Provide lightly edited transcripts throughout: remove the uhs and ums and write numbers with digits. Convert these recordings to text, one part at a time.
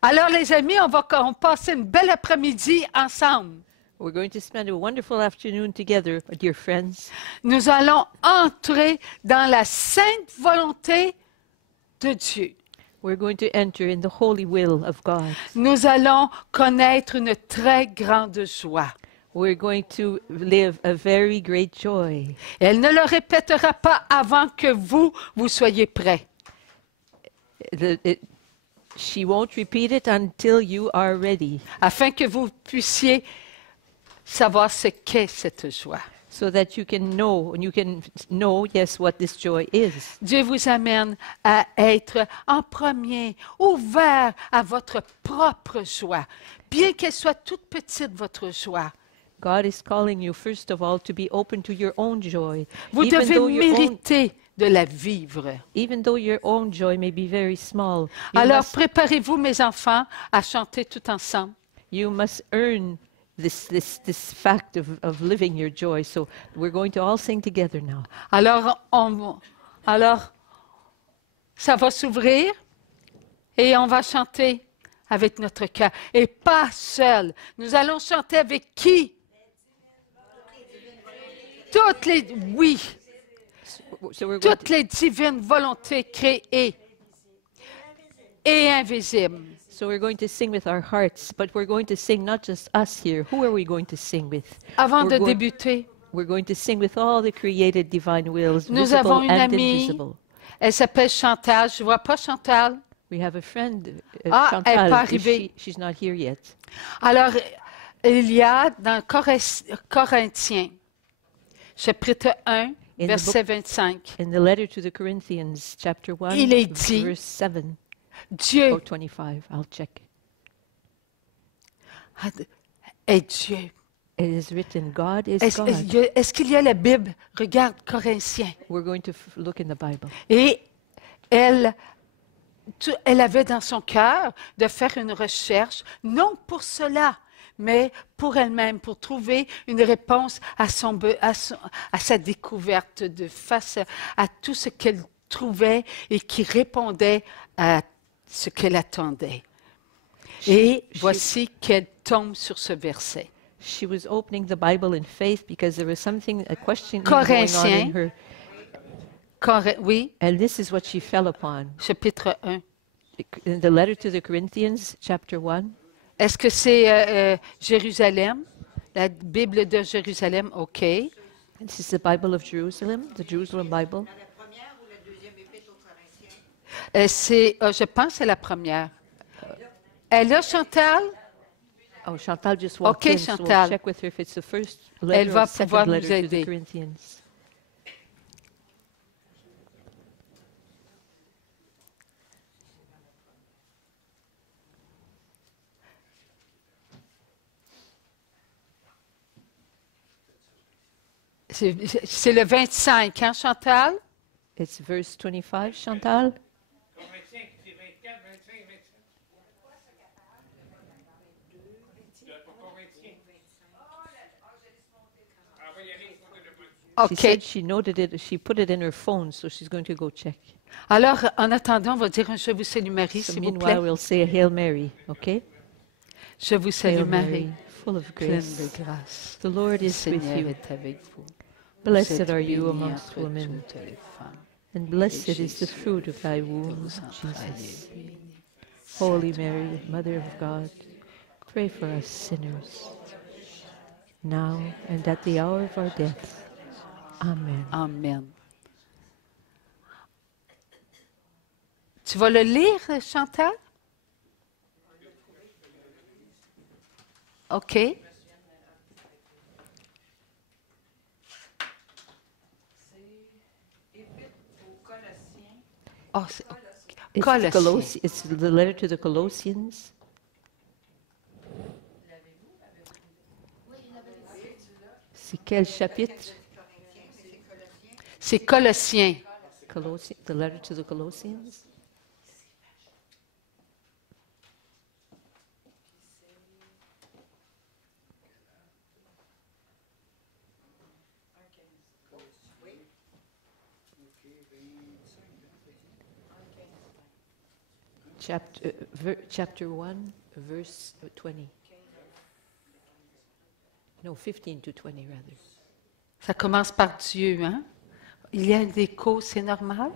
Alors, les amis, on va passer une belle après-midi ensemble. We're going to spend a wonderful afternoon together, dear friends. Nous allons entrer dans la sainte volonté de Dieu. We're going to enter in the holy will of God. Nous allons connaître une très grande joie. We're going to live a very great joy. Elle ne le répétera pas avant que vous soyez prêts. She won't repeat it until you are ready, Afin que vous puissiez savoir ce qu'est cette joie. so that you can know, yes, what this joy is. Dieu vous amène à être en premier, ouvert à votre propre joie, bien qu'elle soit toute petite, votre joie. God is calling you, first of all, to be open to your own joy. Vous even devez though your own- mériter de la vivre. Even though your own joy may be very small, you Alors, must, préparez-vous, mes enfants, à chanter tout ensemble. you must earn this fact of living your joy. So we're going to all sing together now. Alors, ça va s'ouvrir et on va chanter avec notre cœur. Et pas seul. Nous allons chanter avec qui? Oui, So we're going toutes les divines volontés créées et invisibles. So we're going to sing with our hearts, but we're going to sing not just us here. Who are we going to sing with? Avant We're de going- débuter, We're going to sing with all the created divine wills, nous visible avons une and amie. invisible. Elle s'appelle Chantal. Je ne vois pas Chantal. We have a friend, Ah, elle est Chantal. pas Is arrivée. she's not here yet. Alors, il y a dans Corinthiens, chapitre 1, In the verset 25, In the letter to the Corinthians, chapter 1, Il est dit- verse 7 Dieu or 25, I'll check. est Dieu. It is written, God is Est-ce God. est-ce qu'il y a la Bible? Regarde Corinthiens. We're going to look in the Bible. Et elle avait dans son cœur de faire une recherche, non pour cela, mais pour elle-même, pour trouver une réponse à sa découverte de face à tout ce qu'elle trouvait et qui répondait à ce qu'elle attendait. Et voici qu'elle tombe sur ce verset. She was opening the Bible in faith because there was something, a question going on Corinthiens. in her. Oui, And this is what she fell upon. chapitre 1. In the letter to the Corinthians, chapter 1, Est-ce que c'est Jérusalem? La Bible de Jérusalem, OK. this is the Bible of Jerusalem, the Jerusalem Bible. Je pense que c'est la première. Elle est là, Chantal? Oh, Chantal just walked Okay, in, so we'll Chantal. check with her if it's the first Elle letter va or second pouvoir nous letter to aider. the Corinthians. C'est le 25, hein, Chantal? It's verse 25, Chantal. Corinthiens, c'est 24, 25, 27. Corinthiens. Ah, va y aller, il faut que je She OK. said she noted it, she put it in her phone, so she's going to go check. Alors, en attendant, on va dire un Je vous salue Marie, So s'il vous plaît. meanwhile, we'll say a Hail Mary, okay? Je vous salue Hail Marie, Mary, full of pleine grace. de grâce. The Lord Le is with Seigneur you. est avec vous. Vous Blessed êtes are you bénie amongst entre women, toutes les femmes. and blessed Et is the Jésus, fruit of thy de womb, vos Jesus. entrailles, est béni. Holy Mary, Mother of God, pray for us sinners, now and at the hour of our death. Amen. Amen. Tu vas le lire, Chantal? OK. Oh, c'est It's, Colossiens. It's the letter to the Colossians. C'est quel chapitre? C'est Colossiens. The letter to the Colossians. chapter 1, verse 20. No, 15 to 20 rather. Ça commence par Dieu, hein? Il y a des causes, c'est normal?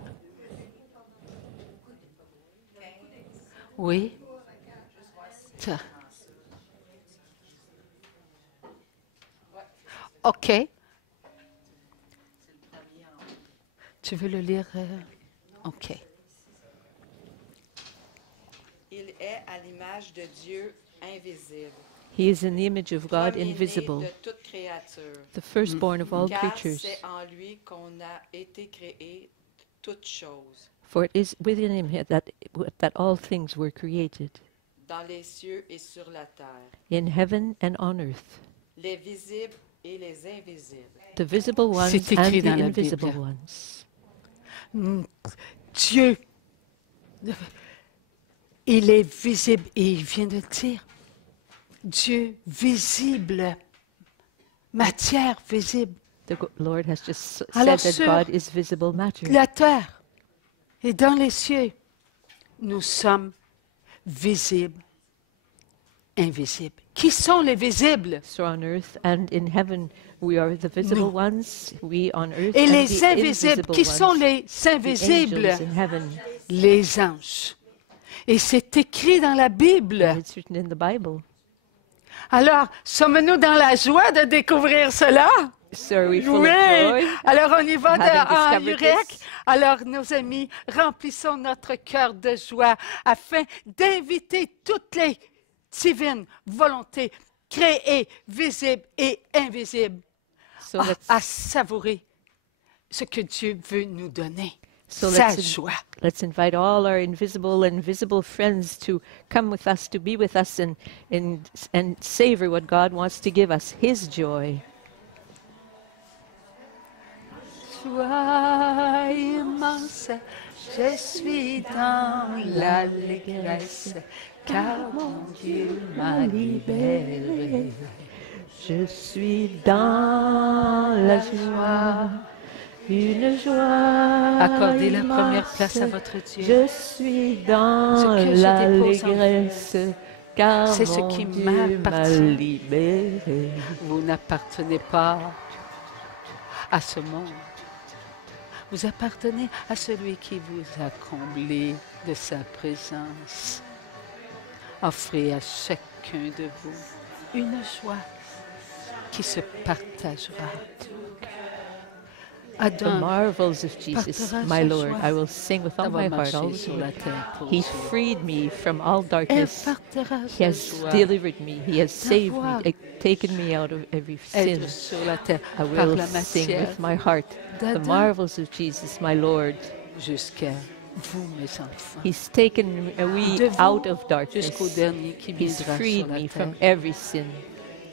Oui. Ça. OK. Tu veux le lire? OK. Il est à l'image de Dieu invisible. He is in the image of God Premier-né invisible, de toute créature. the firstborn of all Car creatures. c'est en lui qu'on a été créé toutes choses, For it is within him that all things were created, dans les cieux et sur la terre, in heaven and on earth, les visibles et les invisibles. the visible ones C'est écrit and the dans la invisible Bible. ones. Dieu, il est visible et il vient de le dire. Dieu visible, matière visible. Lord has just Alors, said that sur God is visible matter. La terre et dans les cieux, nous sommes visibles, invisibles. Qui sont les visibles? So on earth and in heaven, we are the visible Nous. ones. We on earth Et and les the invisibles, invisible qui sont ones. les The invisibles? angels in heaven. Les anges. Et c'est écrit dans la Bible. It's written in the Bible. Alors, sommes-nous dans la joie de découvrir cela? So are we full Oui. of joy? Alors, on y va en Having discovered Urec. this. Alors, nos amis, remplissons notre cœur de joie afin d'inviter toutes les divines volontés créées, visibles et invisibles So à savourer ce que Dieu veut nous donner. So Sa let's joie. let's invite all our invisible and visible friends to come with us, to be with us and savor what God wants to give us, His joy. Joie immense, je suis dans l'allégresse, car mon Dieu m'a libéré. Je suis dans la joie, une joie. Accordez la première immense. place à votre Dieu. Je suis dans Ce que je dépose en vous, l'allégresse, car c'est ce mon qui Dieu m'a m'appartient. libéré. Vous n'appartenez pas à ce monde. Vous appartenez à celui qui vous a comblé de sa présence. Offrez à chacun de vous une joie qui se partagera. The Adam marvels of Jesus, partagera my sa Lord, joie I will sing with all my d'avoir heart all marché the sur day. la terre pour He Dieu. freed me from all Elle darkness. partagera He sa has joie delivered me. He has saved d'avoir me, taken me out of every sin. être sur la terre I par will la sing matière with my heart the d'Adam marvels of Jesus, my Lord. jusqu'à vous, mes enfants. He's taken me De vous out of darkness. jusqu'au dernier qui He's viendra sur freed la me terre. from every sin.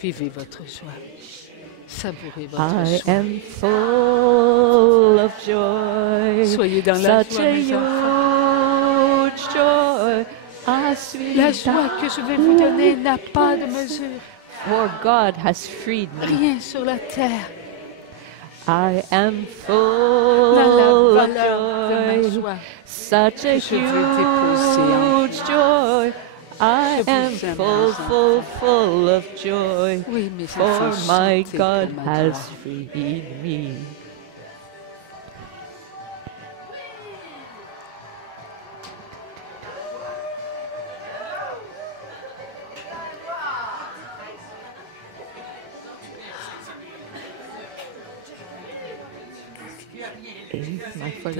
Vivez votre joie. Savourez votre I joie. am full of joy. Soyez dans la Such joie, a mes enfants. huge joy. I suis La joie que je vais vous donner n'a pas de mesure. For God has freed me. Rien sur la terre I am n'a full la of valeur de ma joy. joie. Such a Je veux déposer en huge joy. I Je am vous aime, full, mes full of joy. Oui, mes For enfants, my chantez God pour ma has gloire. freed me.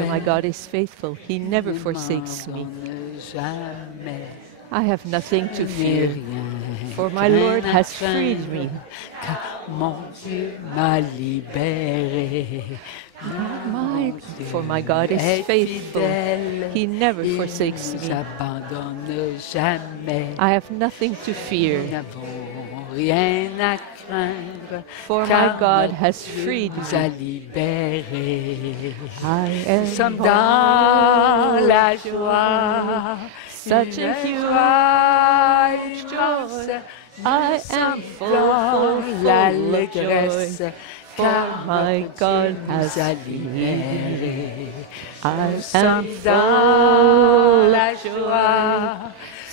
My God is faithful. He never Ne forsakes me. m'abandonne jamais. I have nothing to N'ai fear, rien for my craindre Lord à has freed craindre, me. car mon Dieu m'a libéré. For my God is est faithful. fidèle, He never il forsakes nous me. abandonne jamais. I have nothing to fear, Nous n'avons rien à craindre, for my car God notre has Dieu freed nous a me. libérés. I Nous sommes am dans full la of joie, such une a joie huge immense. joy. Nous I am sommes full, dans full of l'allégresse, joy. For my God has libéré. I am dans la full of joie,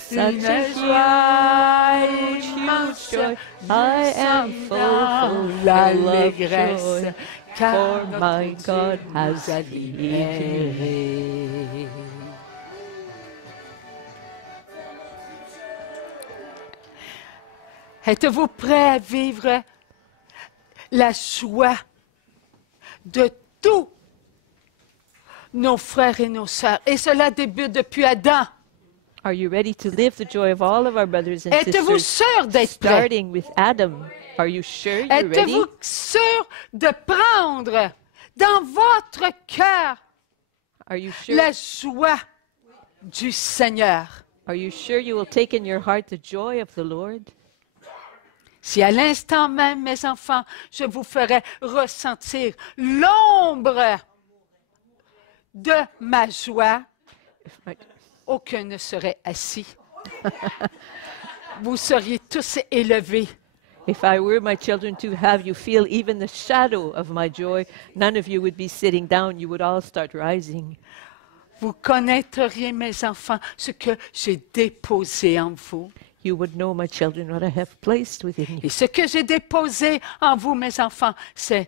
joy, such a huge, huge joy. I am full of l'allégresse, joy, car for notre my Dieu God nous has a libéré. libérés. Êtes-vous prêt à vivre la joie de tous nos frères et nos sœurs? Et cela débute depuis Adam. Are you ready to live the joy of all of our brothers and Êtes-vous sisters, sûr d'être prêt? starting with Adam? Are you sure you're ready? Êtes-vous sûr de prendre dans votre cœur Are you sure? la joie du Seigneur? Are you sure you will take in your heart the joy of the Lord? Si à l'instant même, mes enfants, je vous ferais ressentir l'ombre de ma joie, If my- aucun ne serait assis. Vous seriez tous élevés. If I were my children to have you feel even the shadow of my joy, none of you would be sitting down, you would all start rising. Vous connaîtriez, mes enfants, ce que j'ai déposé en vous. You would know, my children, what I have placed within you. Et ce que j'ai déposé en vous, mes enfants, c'est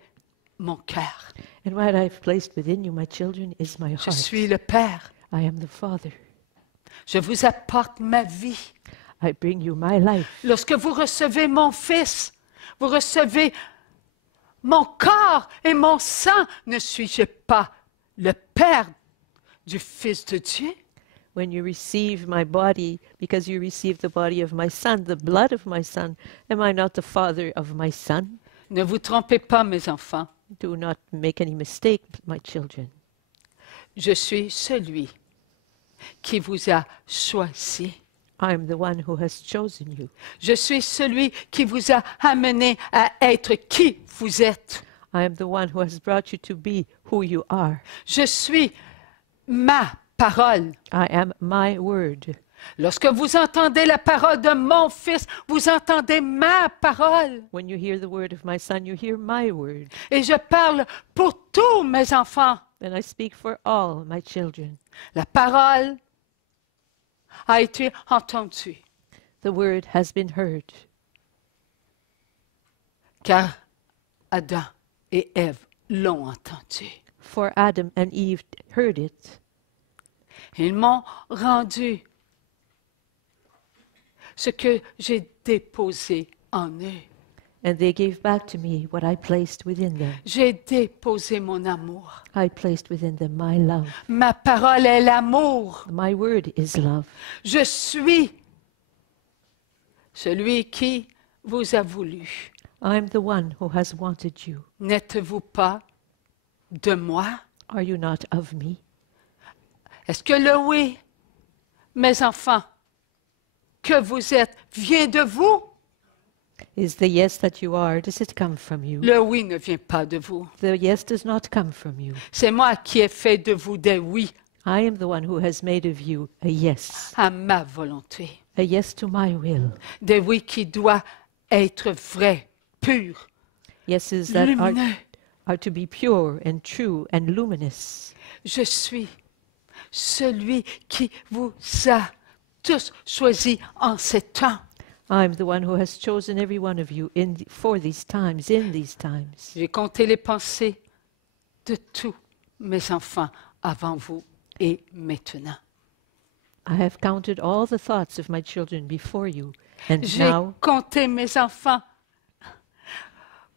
mon cœur. And what I've placed within you, my children, is my Je heart. suis le Père. I am the Father. Je vous apporte ma vie. I bring you my life. Lorsque vous recevez mon Fils, vous recevez mon corps et mon sang. Ne suis-je pas le Père du Fils de Dieu? When you receive my body, because you receive the body of my Son, the blood of my Son, am I not the Father of my Son? Ne vous trompez pas, mes enfants. Do not make any mistake, my children. Je suis celui qui vous a choisi. I am the one who has chosen you. Je suis celui qui vous a amené à être qui vous êtes. I am the one who has brought you to be who you are. Je suis ma parole. I am my word. Lorsque vous entendez la parole de mon Fils, vous entendez ma parole. When you hear the word of my Son, you hear my word. Et je parle pour tous mes enfants. And I speak for all my children. La parole a été entendue, The word has been heard, car Adam et Ève l'ont entendu. for Adam and Eve heard it. Ils m'ont rendu ce que j'ai déposé en eux. And they gave back to me what I placed within them. J'ai déposé mon amour. I placed within them my love. Ma parole est l'amour. My word is love. Je suis celui qui vous a voulu. I'm the one who has wanted you. N'êtes-vous pas de moi? Are you not of me? Est-ce que le oui, mes enfants, que vous êtes, vient de vous? Is the yes that you are, does it come from you? Le oui ne vient pas de vous. The yes does not come from you. C'est moi qui ai fait de vous des oui I am the one who has made of you a yes. à ma volonté. A yes to my will. Des oui qui doivent être vrais, purs, Yeses that lumineux. are to be pure and true and luminous. Je suis celui qui vous a tous choisis en ces temps. I'm the one who has chosen every one of you for these times, in these times. J'ai compté les pensées de tous mes enfants avant vous et maintenant. I have counted all the thoughts of my children before you, and J'ai now compté mes enfants,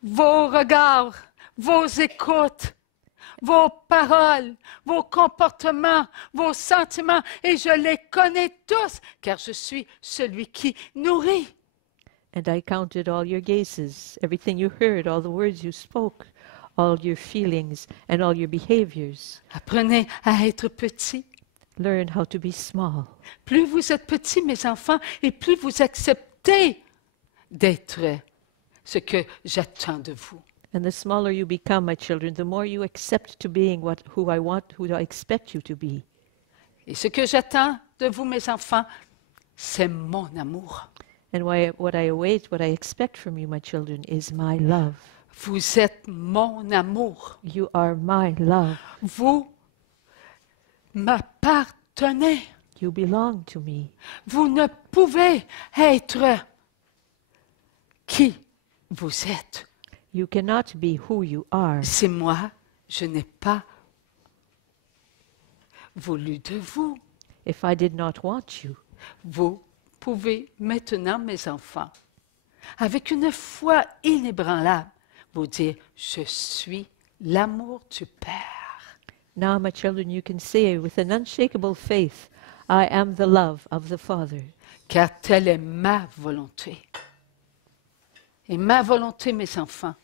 vos regards, vos écoutes, vos paroles, vos comportements, vos sentiments, et je les connais tous, car je suis celui qui nourrit. and I counted all your gazes, everything you heard, all the words you spoke, all your feelings and all your behaviors. Apprenez à être petit. Learn how to be small. Plus vous êtes petits, mes enfants, et plus vous acceptez d'être ce que j'attends de vous. And the smaller you become, my children, the more you accept to being who I expect you to be. Et ce que j'attends de vous, mes enfants, c'est mon amour. And what I await, what I expect from you, my children, is my love. Vous êtes mon amour. You are my love. Vous m'appartenez. You belong to me. Vous ne pouvez être qui vous êtes. You cannot be who you are. C'est moi, je n'ai pas voulu de vous. If I did not want you, Vous pouvez maintenant, mes enfants, avec une foi inébranlable, vous dire, je suis l'amour du Père. now, my children, you can say with an unshakable faith, I am the love of the Father. Car telle est ma volonté. Et ma volonté, mes enfants,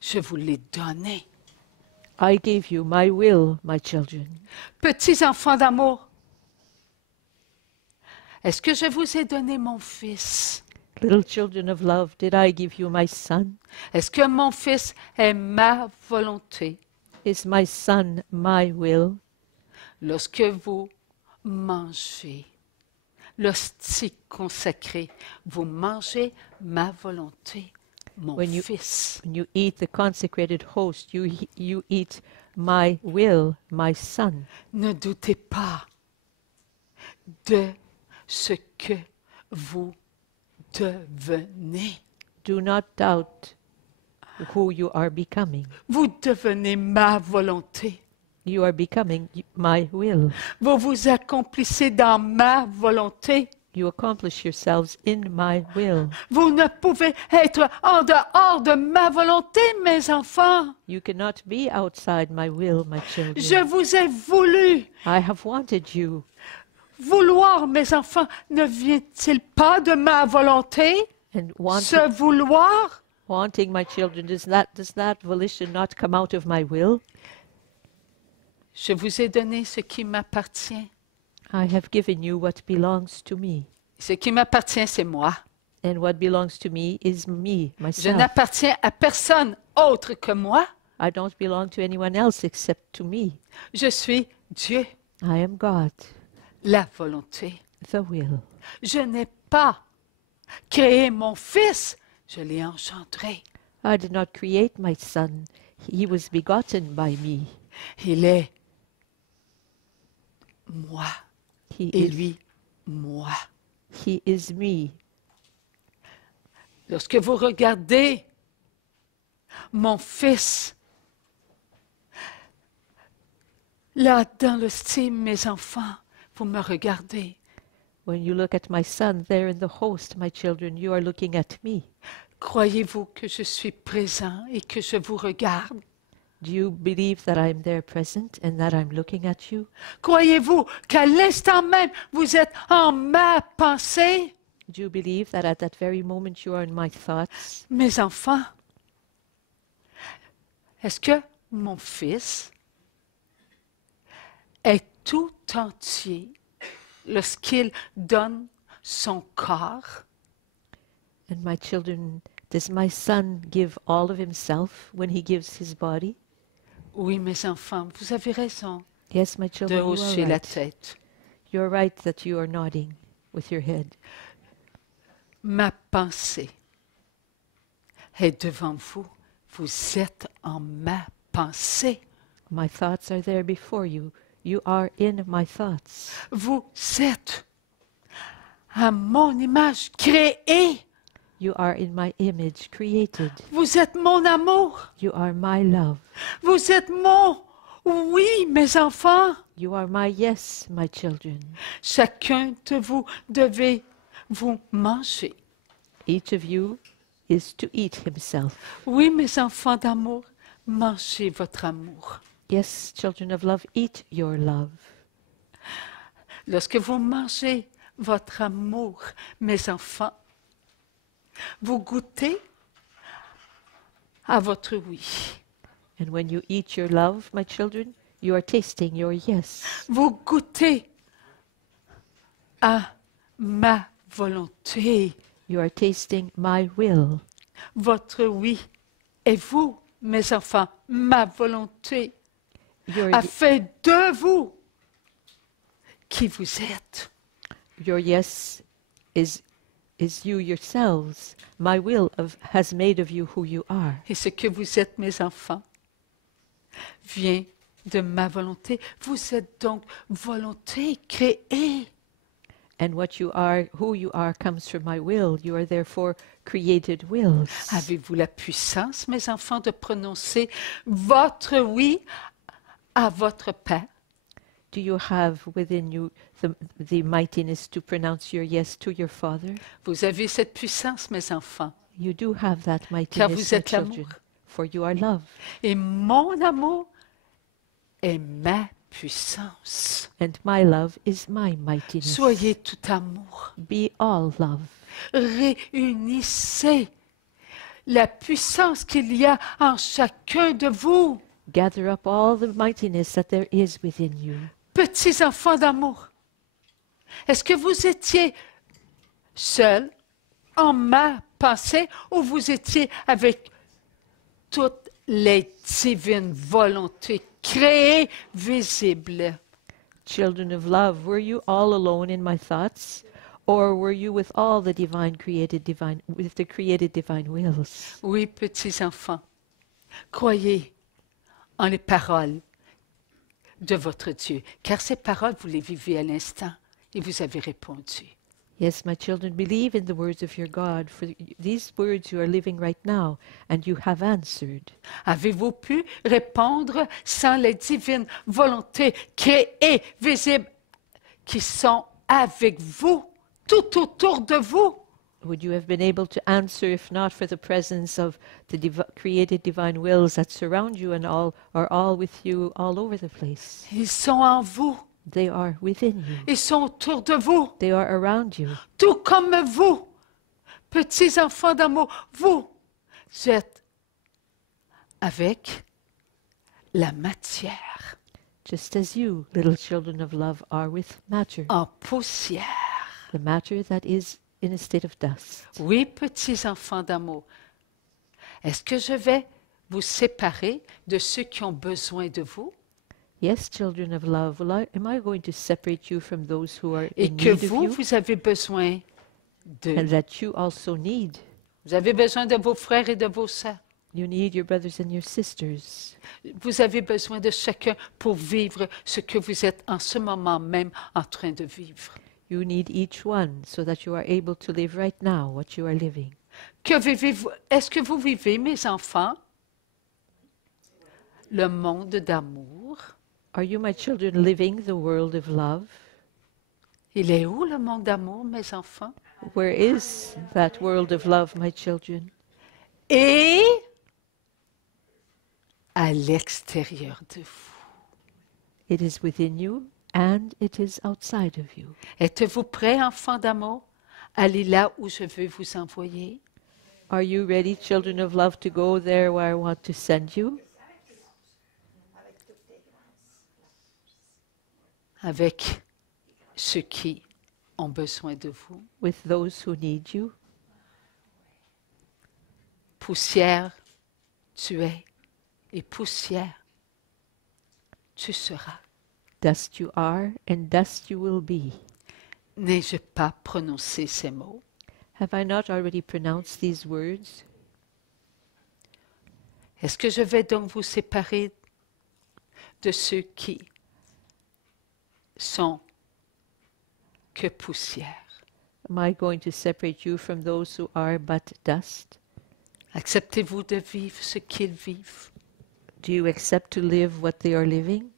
je vous l'ai donnée. I gave you my will, my children. Petits enfants d'amour, est-ce que je vous ai donné mon fils? Little children of love, did I give you my son? Est-ce que mon fils est ma volonté? Is my son my will? Lorsque vous mangez l'hostie consacrée, vous mangez ma volonté, mon When you- fils. When you eat the consecrated host, you eat my will, my son. Ne doutez pas de ce que vous devenez. Do not doubt who you are becoming. Vous devenez ma volonté. You are becoming my will. Vous vous accomplissez dans ma volonté. You accomplish yourselves in my will. Vous ne pouvez être en dehors de ma volonté, mes enfants. You cannot be outside my will, my children. Je vous ai voulu. I have wanted you. Vouloir, mes enfants, ne vient-il pas de ma volonté? And Se vouloir? wanting my children, does that volition not come out of my will? Je vous ai donné ce qui m'appartient. I have given you what belongs to me. Ce qui m'appartient, c'est moi. And what belongs to me is me, Je myself. n'appartiens à personne autre que moi. I don't belong to anyone else except to me. Je suis Dieu, I am God, la volonté. the will. Je n'ai pas créé mon fils, je l'ai engendré. I did not create my son. He was begotten by me. Il est moi He et is, lui, moi. he is me. Lorsque vous regardez mon fils, là dans le style, mes enfants, vous me regardez. When you look at my son there in the host, my children, you are looking at me. Croyez-vous que je suis présent et que je vous regarde? Do you believe that I am there present and that I'm looking at you? Croyez-vous qu'à l'instant même, vous êtes en ma pensée? Do you believe that at that very moment you are in my thoughts? Mes enfants, est-ce que mon fils est tout entier lorsqu'il donne son corps? And my children, does my son give all of himself when he gives his body? Oui, mes enfants, vous avez raison Yes, my de children, you hausser are la right. tête. You're right that you are nodding with your head. Ma pensée est devant vous. Vous êtes en ma pensée. My thoughts are there before you. You are in my thoughts. Vous êtes à mon image créée. You are in my image created. Vous êtes mon amour. You are my love. Vous êtes mon oui, mes enfants. You are my yes, my children. Chacun de vous devez vous manger. Each of you is to eat himself. Oui, mes enfants d'amour, mangez votre amour. Yes, children of love, eat your love. Lorsque vous mangez votre amour, mes enfants, vous goûtez à votre oui. And when you eat your love, my children, you are tasting your yes. Vous goûtez à ma volonté. You are tasting my will. Votre oui. Et vous, mes enfants, ma volonté Your, a fait de vous qui vous êtes. your yes is is you yourselves. My will has made of you who you are. Et ce que vous êtes, mes enfants, vient de ma volonté. Vous êtes donc volonté créée. And what you are, who you are, comes from my will. You are therefore created wills. Avez-vous la puissance, mes enfants, de prononcer votre oui à votre Père? Do you have within you the mightiness to pronounce your yes to your Father? Vous avez cette puissance, mes enfants, You do have that car mightiness, vous my êtes children, l'amour. for you are love. Et mon amour est ma puissance. And my love is my mightiness. Soyez tout amour. Be all love. Réunissez la puissance qu'il y a en chacun de vous. Gather up all the mightiness that there is within you. Petits enfants d'amour, est-ce que vous étiez seuls en ma pensée ou vous étiez avec toutes les divines volontés créées, visibles? Children of love, were you all alone in my thoughts? Or were you with all the with the created divine wills? Oui, petits enfants, croyez en les paroles de votre Dieu, car ces paroles, vous les vivez à l'instant et vous avez répondu. Yes, my children, believe in the words of your God, for these words you are living right now, and you have answered. Avez-vous pu répondre sans les divines volontés créées, visibles, qui sont avec vous, tout autour de vous? Would you have been able to answer if not for the presence of the created divine wills that surround you and are all with you all over the place? Ils sont en vous, They are within you. ils sont autour de vous, They are around you. tout comme vous, petits enfants d'amour. Vous êtes avec la matière, Just as you, little children of love, are with matter, en poussière. the matter that is in a state of dust. Oui, petits enfants d'amour, est-ce que je vais vous séparer de ceux qui ont besoin de vous Yes, children of love, am I going to separate you from those who are et in que need of vous, you vous avez besoin d'eux? and that you also need? Vous avez besoin de vos frères et de vos sœurs. You need your brothers and your sisters. Vous avez besoin de chacun pour vivre ce que vous êtes en ce moment même en train de vivre. You need each one so that you are able to live right now what you are living. Que vivez-vous? Est-ce que vous vivez, mes enfants, le monde d'amour? Are you, my children, living the world of love? Il est où le monde d'amour, mes enfants? Where is that world of love, my children? Et à l'extérieur de vous. It is within you and it is outside of you. Êtes-vous prêts, enfants d'amour? Allez là où je veux vous envoyer. Are you ready, children of love, to go there where I want to send you? Avec ceux qui ont besoin de vous. With those who need you? Poussière, tu es, et poussière, tu seras. Dust you are, and dust you will be. N'ai-je pas prononcé ces mots? Have I not already pronounced these words? Est-ce que je vais donc vous séparer de ceux qui sont que poussière? Am I going to separate you from those who are but dust? Acceptez-vous de vivre ce qu'ils vivent? Do you accept to live what they are living?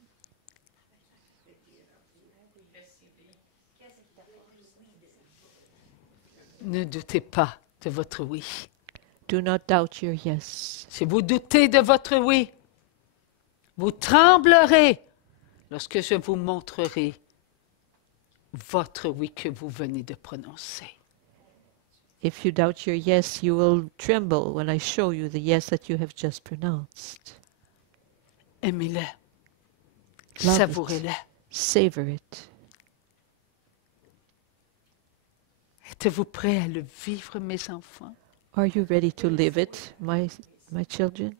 Ne doutez pas de votre oui. Do not doubt your yes. Si vous doutez de votre oui, vous tremblerez lorsque je vous montrerai votre oui que vous venez de prononcer. If you doubt your yes, you will tremble when I show you the yes that you have just pronounced. Aimez-le. Love it. Savourez-le. Savor it. Êtes-vous prêts à le vivre, mes enfants? Are you ready to live it, my children?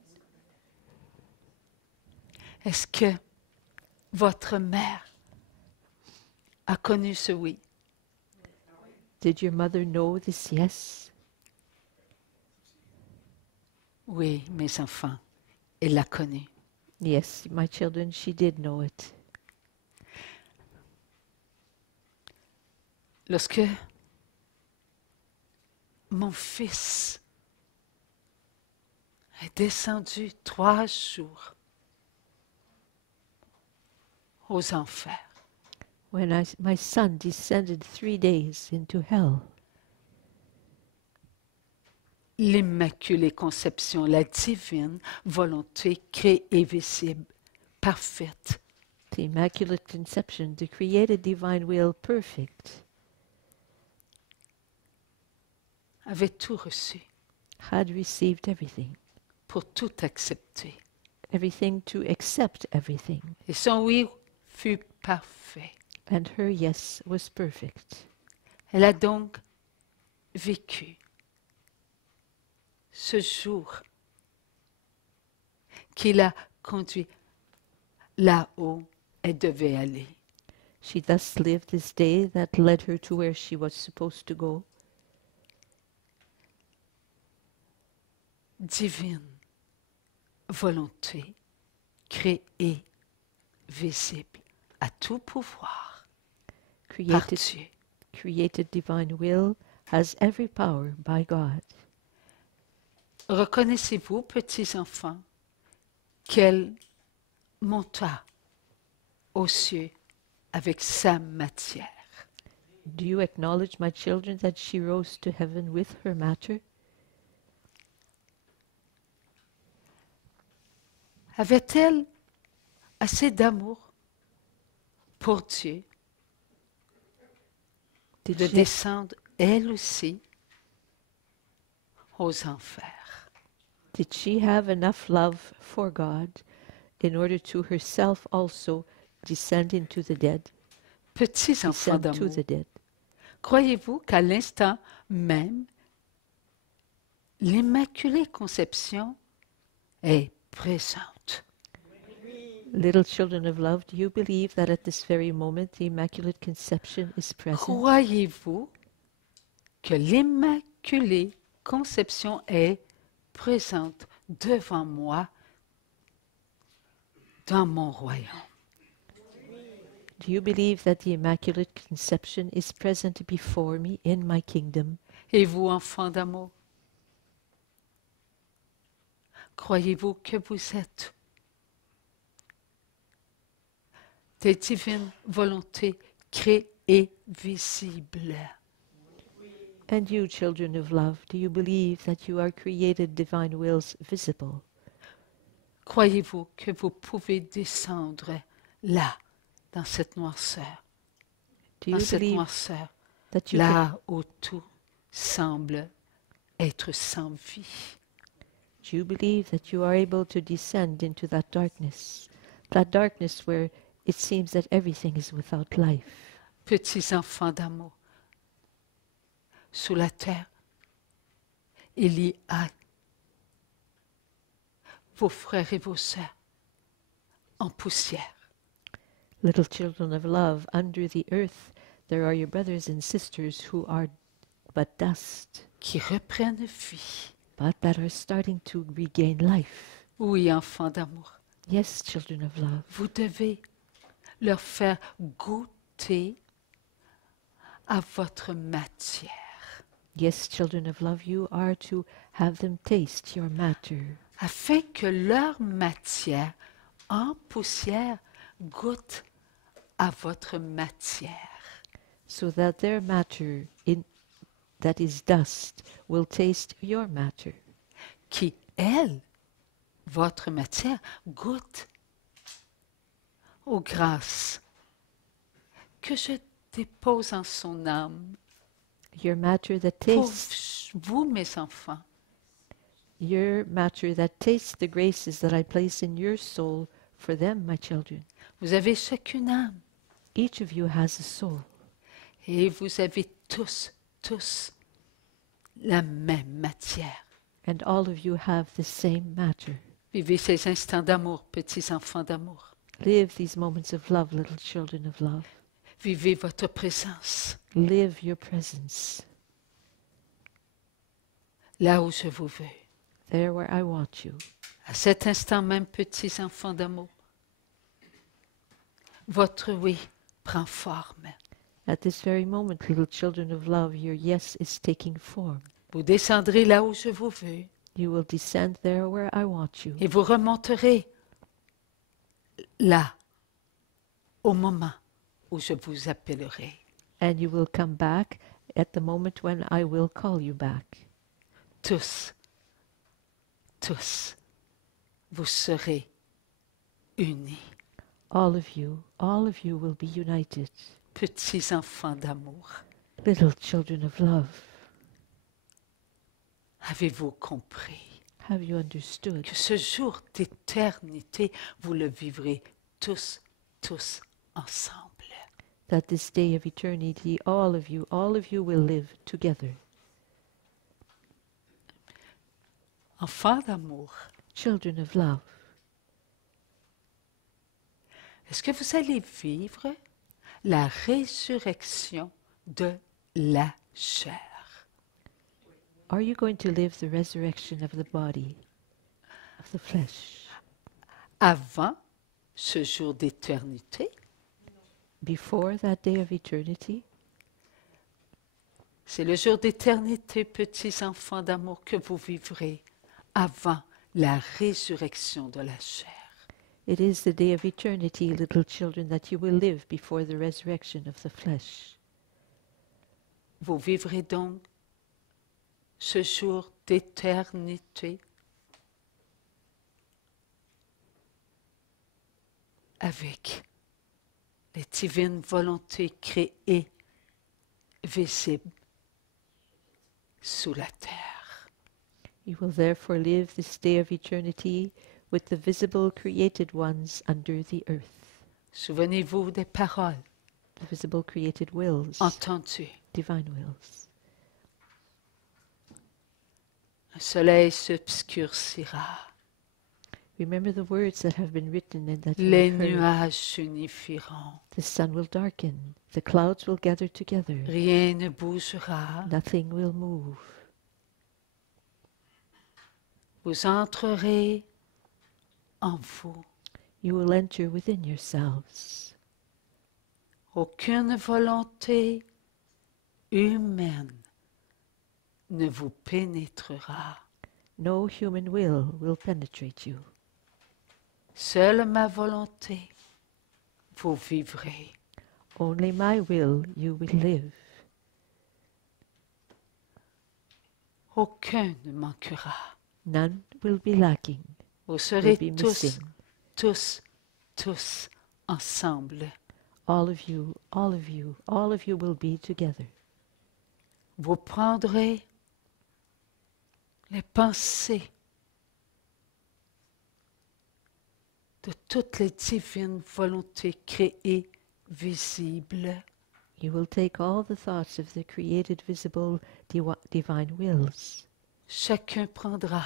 Est-ce que votre mère a connu ce oui? Did your mother know this yes? Oui, mes enfants, elle l'a connu. Yes, my children, she did know it. Lorsque mon fils est descendu 3 jours aux enfers, When my son descended 3 days into hell, l'Immaculée Conception, la divine volonté créée visible, parfaite, the Immaculate Conception, the created divine will, perfect, avait tout reçu had received everything, pour tout accepter. everything to accept everything, Et son oui fut parfait. and her yes was perfect. Elle a donc vécu ce jour qui l'a conduit là où elle devait aller. She thus lived this day that led her to where she was supposed to go. Divine volonté créée, visible, à tout pouvoir par Created, Dieu. created divine will has every power by God. Reconnaissez-vous, petits enfants, qu'elle monta aux cieux avec sa matière? Do you acknowledge, my children, that she rose to heaven with her matter? Avait-elle assez d'amour pour Dieu Did de she, descendre elle aussi aux enfers? did she have enough love for God in order to herself also descend into the dead? Petits enfants Descend to d'amour, the dead. croyez-vous qu'à l'instant même, l'Immaculée Conception est présente? Little children of love, do you believe that at this very moment the Immaculate Conception is present? Croyez-vous que l'Immaculée Conception est présente devant moi dans mon royaume? Do you believe that the Immaculate Conception is present before me in my kingdom? Et vous, enfants d'amour, croyez-vous que vous êtes des divines volontés créées visibles? And you, children of love, do you believe that you are created divine wills visible? Croyez-vous que vous pouvez descendre là, dans cette noirceur, Do dans you cette believe noirceur, that you can, là où tout semble être sans vie? do you believe that you are able to descend into that darkness where it seems that everything is without life? Petits enfants d'amour, sous la terre, il y a vos frères et vos sœurs en poussière, Little children of love, under the earth there are your brothers and sisters who are but dust, qui reprennent vie. but that are starting to regain life. Oui, enfants d'amour, Yes, children of love, vous devez leur faire goûter à votre matière, yes, children of love, you are to have them taste your matter, afin que leur matière en poussière goûte à votre matière. so that their matter that is dust will taste your matter, Qui, elle, votre matière, goûte aux grâces que je dépose en son âme your matter that pour tastes vous, mes enfants. your matter that tastes the graces that I place in your soul for them, my children. Vous avez chacune âme Each of you has a soul, et vous avez tous la même matière. and all of you have the same matter. Vivez ces instants d'amour, petits enfants d'amour. Live these moments of love, little children of love. Vivez votre présence Live your presence là où je vous veux. there where I want you. À cet instant même, petits enfants d'amour, votre oui prend forme. At this very moment, little children of love, your yes is taking form. Vous descendrez là où je vous veux You will descend there where I want you. et vous remonterez là au moment où je vous appellerai. And you will come back at the moment when I will call you back. Tous, vous serez unis, All of you will be united. petits enfants d'amour. Little children of love, Avez-vous compris have you understood que ce jour d'éternité, vous le vivrez tous ensemble? that this day of eternity, all of you will live together? Enfants d'amour, Children of love, est-ce que vous allez vivre la résurrection de la chair? are you going to live the resurrection of the body, of the flesh, Avant ce jour d'éternité? before that day of eternity? C'est le jour d'éternité, petits enfants d'amour, que vous vivrez avant la résurrection de la chair. It is the day of eternity, little children, that you will live before the resurrection of the flesh. Vous vivrez donc ce jour d'éternité avec les divines volontés créées, visibles sous la terre. You will therefore live this day of eternity with the visible created ones under the earth, Souvenez-vous des paroles the visible created wills, entendues. divine wills. Un soleil s'obscurcira, Remember the words that have been written and that you les have heard. nuages s'unifieront, The sun will darken, the clouds will gather together, rien ne bougera. nothing will move. Vous entrerez en vous. You will enter within yourselves. Aucune volonté humaine ne vous pénétrera. No human will penetrate you. Seule ma volonté, vous vivrez. Only my will you will live. Aucun ne manquera. None will be lacking, Vous will serez be tous, missing. tous ensemble. All of you will be together. Vous prendrez les pensées de toutes les divines volontés créées, visibles, You will take all the thoughts of the created, visible, divine wills. chacun prendra.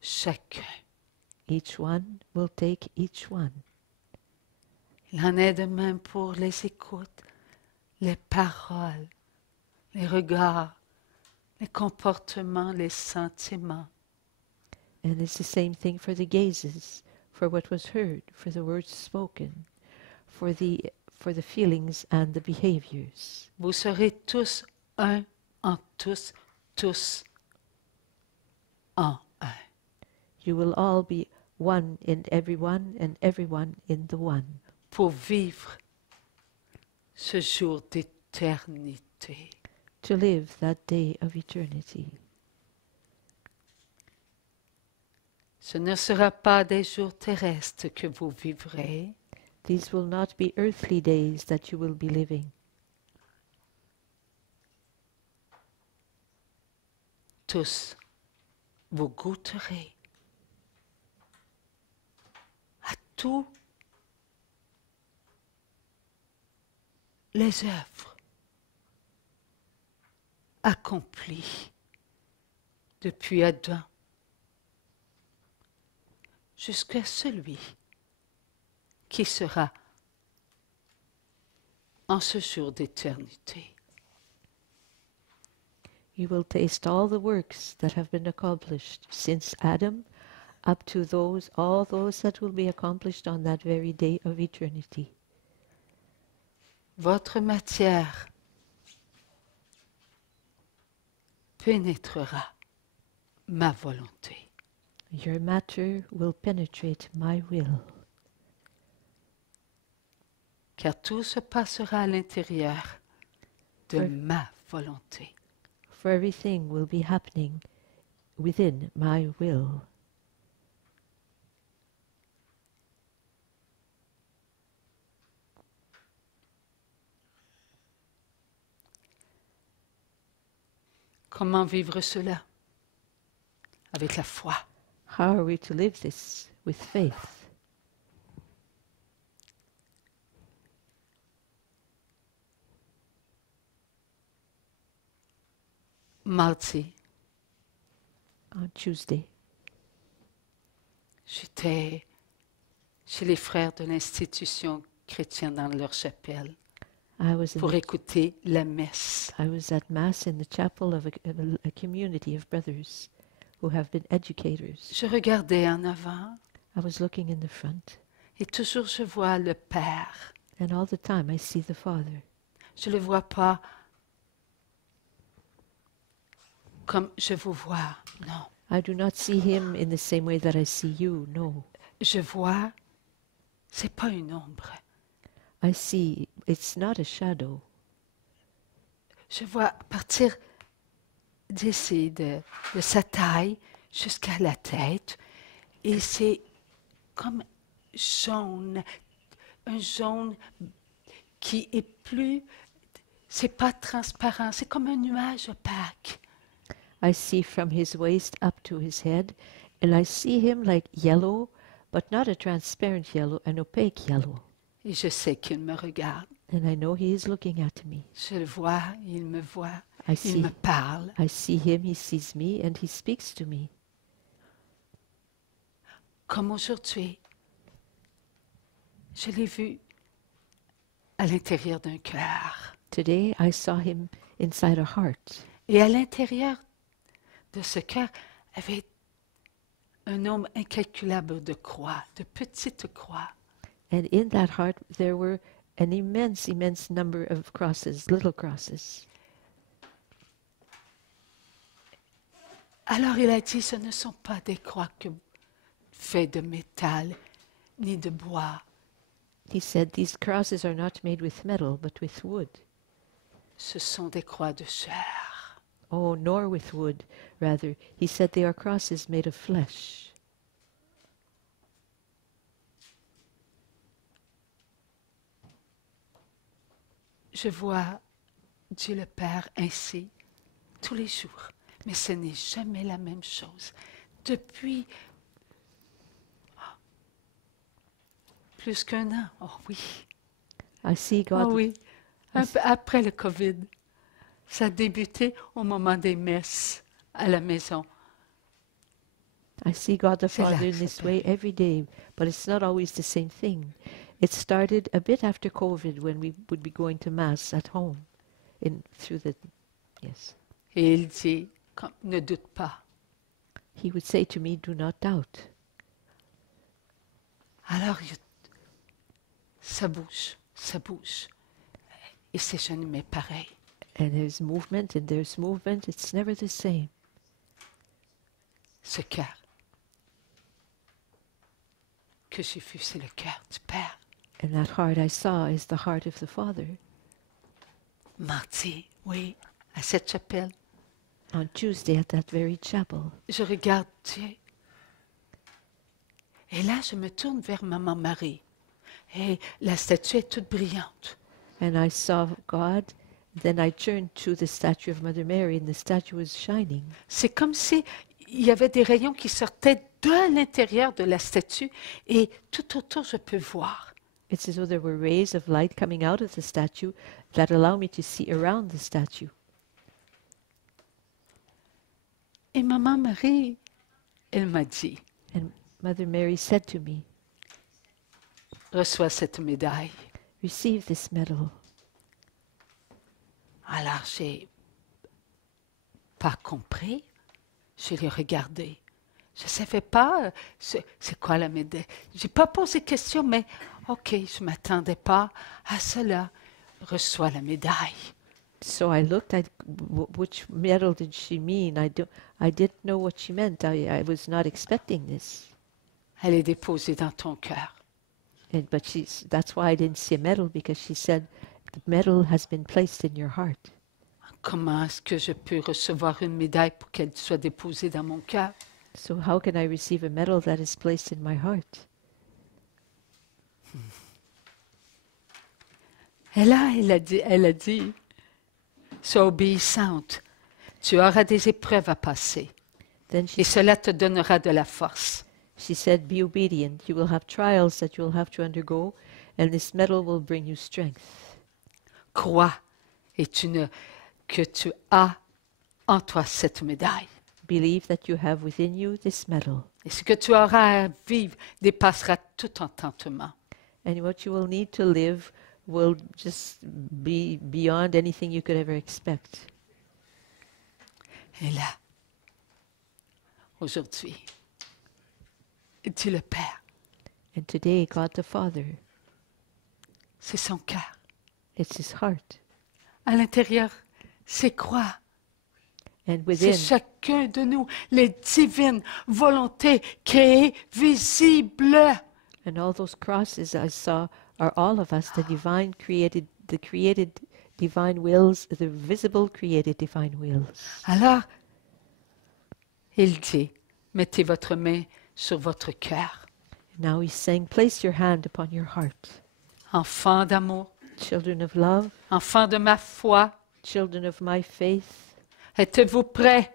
Chacun. Each one will take each one. Il en est de même pour les écoutes, les paroles, les regards, les comportements, les sentiments. And it's the same thing for the gazes, for what was heard, for the words spoken, for the feelings and the behaviors. Vous serez tous un en tous, tous en un. You will all be one in everyone and everyone in the one, Pour vivre ce jour d'éternité. to live that day of eternity. Ce ne sera pas des jours terrestres que vous vivrez, These will not be earthly days that you will be living. tous, vous goûterez à tous les œuvres accomplies depuis Adam jusqu'à celui qui sera en ce jour d'éternité. You will taste all the works that have been accomplished since Adam up to all those that will be accomplished on that very day of eternity. Votre matière pénétrera ma volonté. Your matter will penetrate my will, Car tout se passera à l'intérieur de For- ma volonté. for everything will be happening within my will. Comment vivre cela? Avec la foi. How are we to live this? With faith. Mardi, On Tuesday, j'étais chez les frères de l'institution chrétienne dans leur chapelle pour écouter la messe. I was at Mass in the chapel of a community of brothers who have been educators. Je regardais en avant I was looking in the front, et toujours je vois le Père. and all the time I see the Father. Je ne le vois pas comme je vous vois, non. I do not see him in the same way that I see you, no. Je vois, c'est pas une ombre. I see, it's not a shadow. Je vois à partir d'ici, de sa taille jusqu'à la tête, et c'est comme jaune, un jaune qui est plus, c'est pas transparent, c'est comme un nuage opaque. I see from his waist up to his head, and I see him like yellow, but not a transparent yellow, an opaque yellow. Et je sais qu'il me regarde. And I know he is looking at me. Je le vois, il me voit, I il see, me parle. I see him, he sees me, and he speaks to me. Comme aujourd'hui, je l'ai vu à l'intérieur d'un cœur. Today I saw him inside a heart. Et à l'intérieur de ce cœur avait un nombre incalculable de croix, de petites croix. And in that heart there were an immense, immense number of crosses, little crosses. Alors il a dit, ce ne sont pas des croix faites de métal ni de bois. He said, these crosses are not made with metal, but with wood. Ce sont des croix de chair. Oh, nor with wood. Rather, he said they are crosses made of flesh. Je vois Dieu le Père ainsi tous les jours, mais ce n'est jamais la même chose. Depuis plus qu'un an, oh oui, I see God. oh oui, un peu après le Covid, ça a débuté au moment des messes à la maison. I see God the C'est là Father que in this ça way every day, but it's not always the same thing. It started a bit after COVID when we would be going to Mass at home, yes. Et il dit, ne doute pas. He would say to me, do not doubt. Alors, ça bouge. Et c'est jamais pareil. And there's movement, it's never the same. Ce cœur que j'ai vu, c'est le cœur du Père. And that heart I saw is the heart of the Father. Mardi, oui, à cette chapelle. On Tuesday at that very chapel. Je regarde Dieu. Et là, je me tourne vers Maman Marie. Et la statue est toute brillante. And I saw God. Then I turned to the statue of Mother Mary, and the statue was shining. C'est comme si il y avait des rayons qui sortaient de l'intérieur de la statue et tout autour, je peux voir. It's as though there were rays of light coming out of the statue that allow me to see around the statue. Et Maman Marie, elle m'a dit, And Mother Mary said to me, reçois cette médaille. Receive this medal. Alors, j'ai pas compris. Je l'ai regardé. Je ne savais pas c'est quoi la médaille. Je n'ai pas posé de question, mais OK, je ne m'attendais pas à cela. Reçois la médaille. So I looked at which medal did she mean. I didn't know what she meant. I was not expecting this. Elle est déposée dans ton cœur. But that's why I didn't see a medal, because she said the medal has been placed in your heart. Comment est-ce que je peux recevoir une médaille pour qu'elle soit déposée dans mon cœur? So how can I receive a medal that is placed in my heart? Et là, elle a dit, sois obéissante. Tu auras des épreuves à passer. Then Et cela te donnera de la force. she said, be obedient. You will have trials that you will have to undergo, and this medal will bring you strength. Crois et que tu as en toi cette médaille. Believe that you have within you this medal. Et ce que tu auras à vivre dépassera tout entendement. And what you will need to live will just be beyond anything you could ever expect. Et là, aujourd'hui, Dieu le Père, And today, God the Father, c'est son cœur. it's his heart. À l'intérieur, c'est quoi? And C'est within, chacun de nous, les divines volontés créées, visibles. and all those crosses I saw are all of us, the created divine wills, the visible created divine wills. Alors, il dit, mettez votre main sur votre cœur. Now he's saying, place your hand upon your heart. Enfants d'amour, Children of love, enfants de ma foi, children of my faith, êtes-vous prêts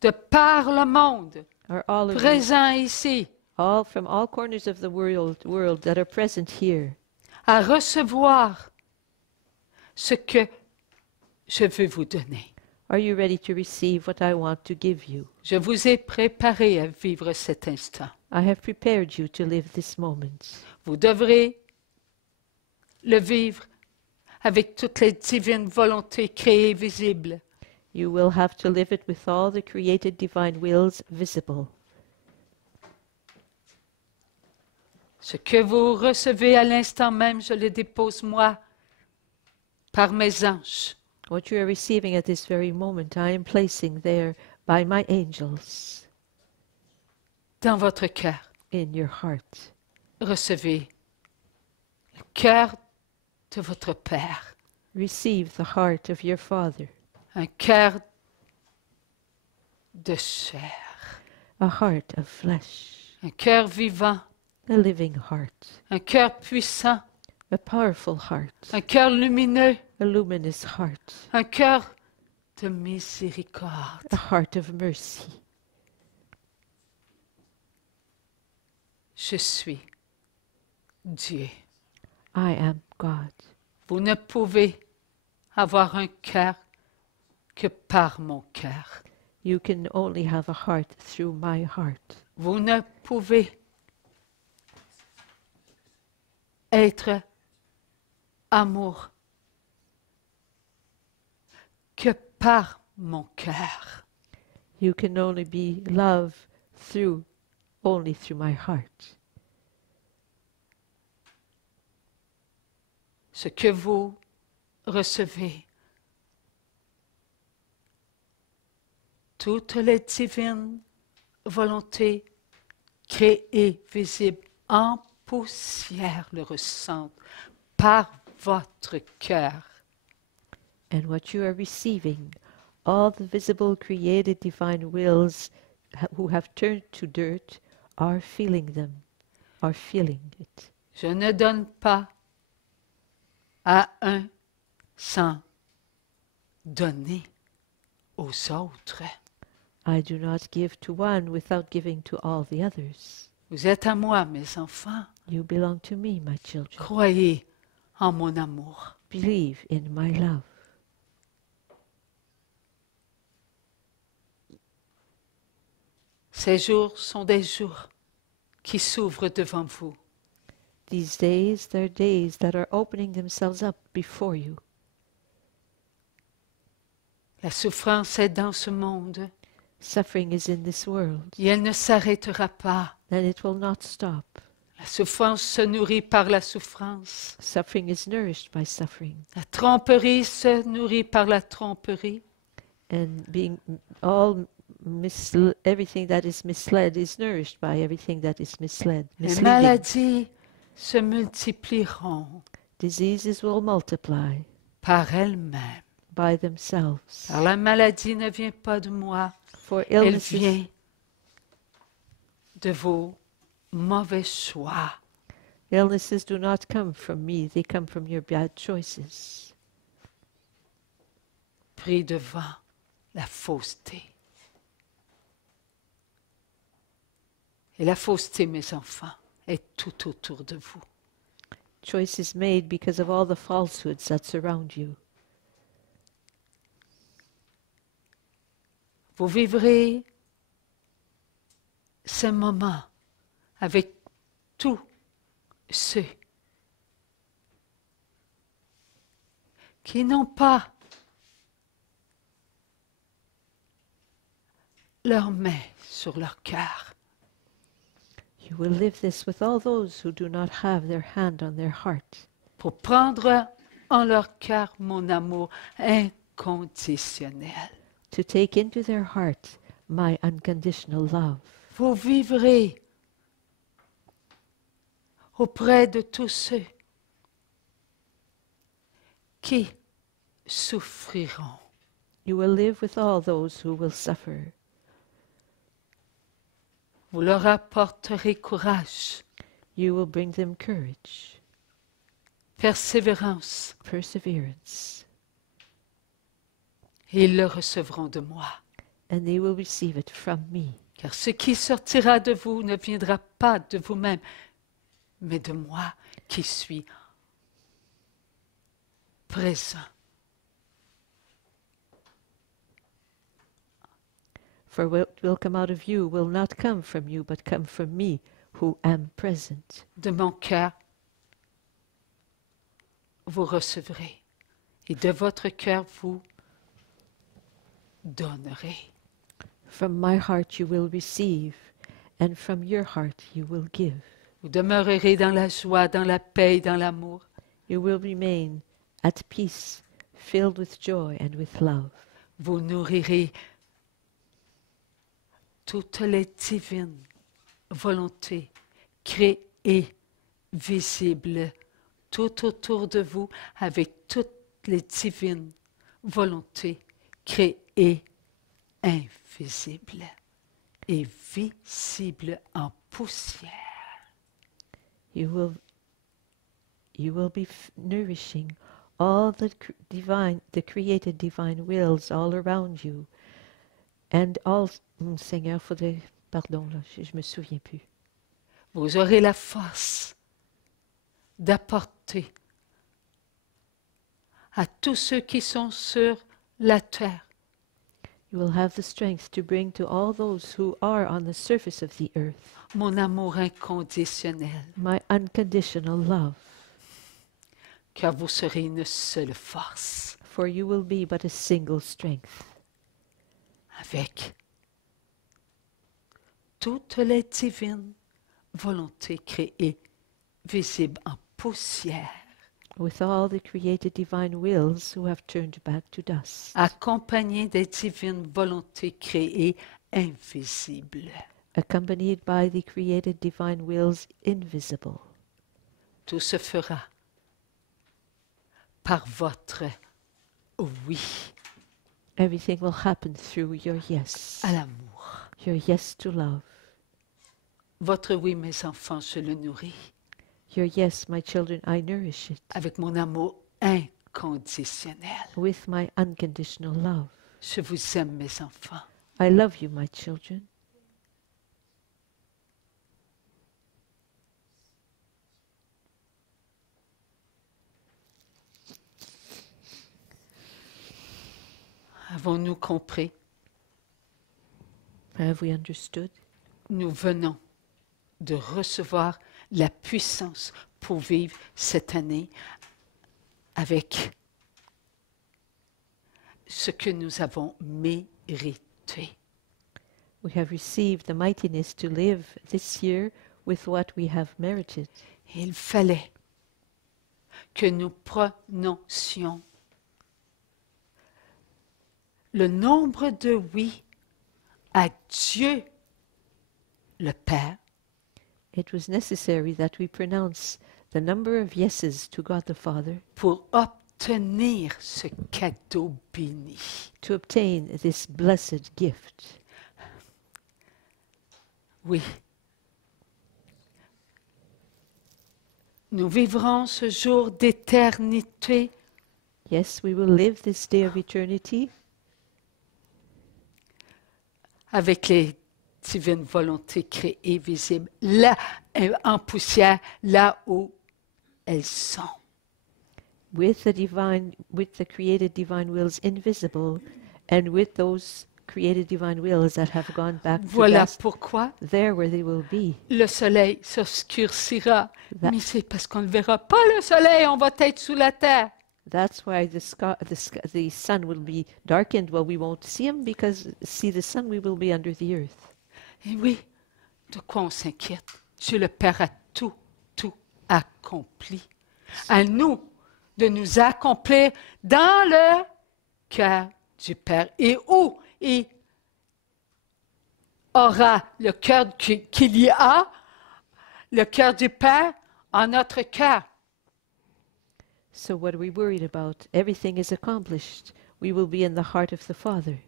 de par le monde, are all of you, présents ici, all from all corners of the world that are present here, à recevoir ce que je veux vous donner? are you ready to receive what I want to give you? Je vous ai préparé à vivre cet instant. I have prepared you to live this moment. Vous devrez le vivre avec toutes les divines volontés créées visibles. You will have to live it with all the created divine wills visible. Ce que vous recevez à l'instant même, je le dépose moi par mes anges. What you are receiving at this very moment, I am placing there by my angels Dans votre cœur, in your heart. recevez le cœur de votre Père, Receive the heart of your Father, un cœur de chair, a heart of flesh, un cœur vivant, a living heart, un cœur puissant, a powerful heart, un cœur lumineux, a luminous heart, un cœur de miséricorde. a heart of mercy. Je suis Dieu. I am God. Vous ne pouvez avoir un cœur que par mon cœur. You can only have a heart through my heart. Vous ne pouvez être amour que par mon cœur. You can only be love only through my heart. Ce que vous recevez, toutes les divines volontés créées, visibles, en poussière le ressentent par votre cœur. And what you are receiving, all the visible created divine wills who have turned to dirt are feeling them, are feeling it. Je ne donne pas à un sans donner aux autres. I do not give to one without giving to all the others. Vous êtes à moi, mes enfants. You belong to me, my children. Croyez en mon amour. Believe in my love. Ces jours sont des jours qui s'ouvrent devant vous. These days, they're days that are opening themselves up before you. La souffrance est dans ce monde Suffering is in this world, et elle ne s'arrêtera pas. and it will not stop. La souffrance se nourrit par la souffrance. Suffering is nourished by suffering, La tromperie se nourrit par la tromperie. and everything that is misled is nourished by everything that is misled. Les Misleading. maladies se multiplieront Diseases will multiply par elles-mêmes. by themselves. Car la maladie ne vient pas de moi, For elle illnesses, vient de vos mauvais choix. illnesses do not come from me, they come from your bad choices. Pris devant la fausseté. Et la fausseté, mes enfants, est tout autour de vous. Choices made because of all the falsehoods that surround you. Vous vivrez ce moment avec tous ceux qui n'ont pas leurs mains sur leur cœur. You will live this with all those who do not have their hand on their heart, Pour prendre en leur cœur mon amour inconditionnel. to take into their heart my unconditional love. Vous vivrez auprès de tous ceux qui souffriront. You will live with all those who will suffer. Vous leur apporterez courage, You will bring them courage, persévérance, perseverance, et ils le recevront de moi. and they will receive it from me. Car ce qui sortira de vous ne viendra pas de vous-même, mais de moi qui suis présent. For what will come out of you will not come from you, but come from me, who am present. De mon cœur, vous recevrez, et de votre cœur, vous donnerez. From my heart you will receive, and from your heart you will give. Vous demeurerez dans la joie, dans la paix, et dans l'amour. You will remain at peace, filled with joy and with love. Vous nourrirez toutes les divines volontés créées, visibles, tout autour de vous, avec toutes les divines volontés créées, invisibles et visibles en poussière. You will be nourishing all the created divine wills all around you, and all. Seigneur, faudrait, pardon, là, je me souviens plus. Vous aurez la force d'apporter à tous ceux qui sont sur la terre You will have the strength to bring to all those who are on the surface of the earth mon amour inconditionnel, my unconditional love, car vous serez une seule force for you will be but a single strength, avec toutes les divines volontés créées, visibles en poussière, with all the created divine wills who have turned back to dust, accompagnées des divines volontés créées, invisibles. accompanied by the created divine wills invisible. Tout se fera par votre oui Everything will happen through your yes, à l'amour. your yes to love. Votre oui, mes enfants, je le nourris Your yes, my children, I nourish it avec mon amour inconditionnel. with my unconditional love. Je vous aime, mes enfants. I love you, my children. Avons-nous compris? Have we understood? Nous venons de recevoir la puissance pour vivre cette année avec ce que nous avons mérité. We have received the mightiness to live this year with what we have merited. Il fallait que nous prononcions le nombre de oui à Dieu le Père It was necessary that we pronounce the number of yeses to God the Father pour obtenir ce cadeau béni. to obtain this blessed gift. Oui. Nous vivrons ce jour d'éternité Yes, we will live this day of eternity avec les divines volontés créées visibles, là, en poussière, là où elles sont. with the created divine wills invisible, and with those created divine wills that have gone back to Voilà dust, pourquoi there where they will be. le soleil s'obscurcira. That- Mais c'est parce qu'on ne verra pas le soleil, on va être sous la terre. That's why the sun will be darkened. Well, we won't see him because see the sun, we will be under the earth. Et oui, de quoi on s'inquiète? Dieu le Père a tout accompli. À nous de nous accomplir dans le cœur du Père. Et où il aura le cœur qu'il y a, le cœur du Père en notre cœur. So what are we worried about? Everything is accomplished. We will be in the heart of the Father.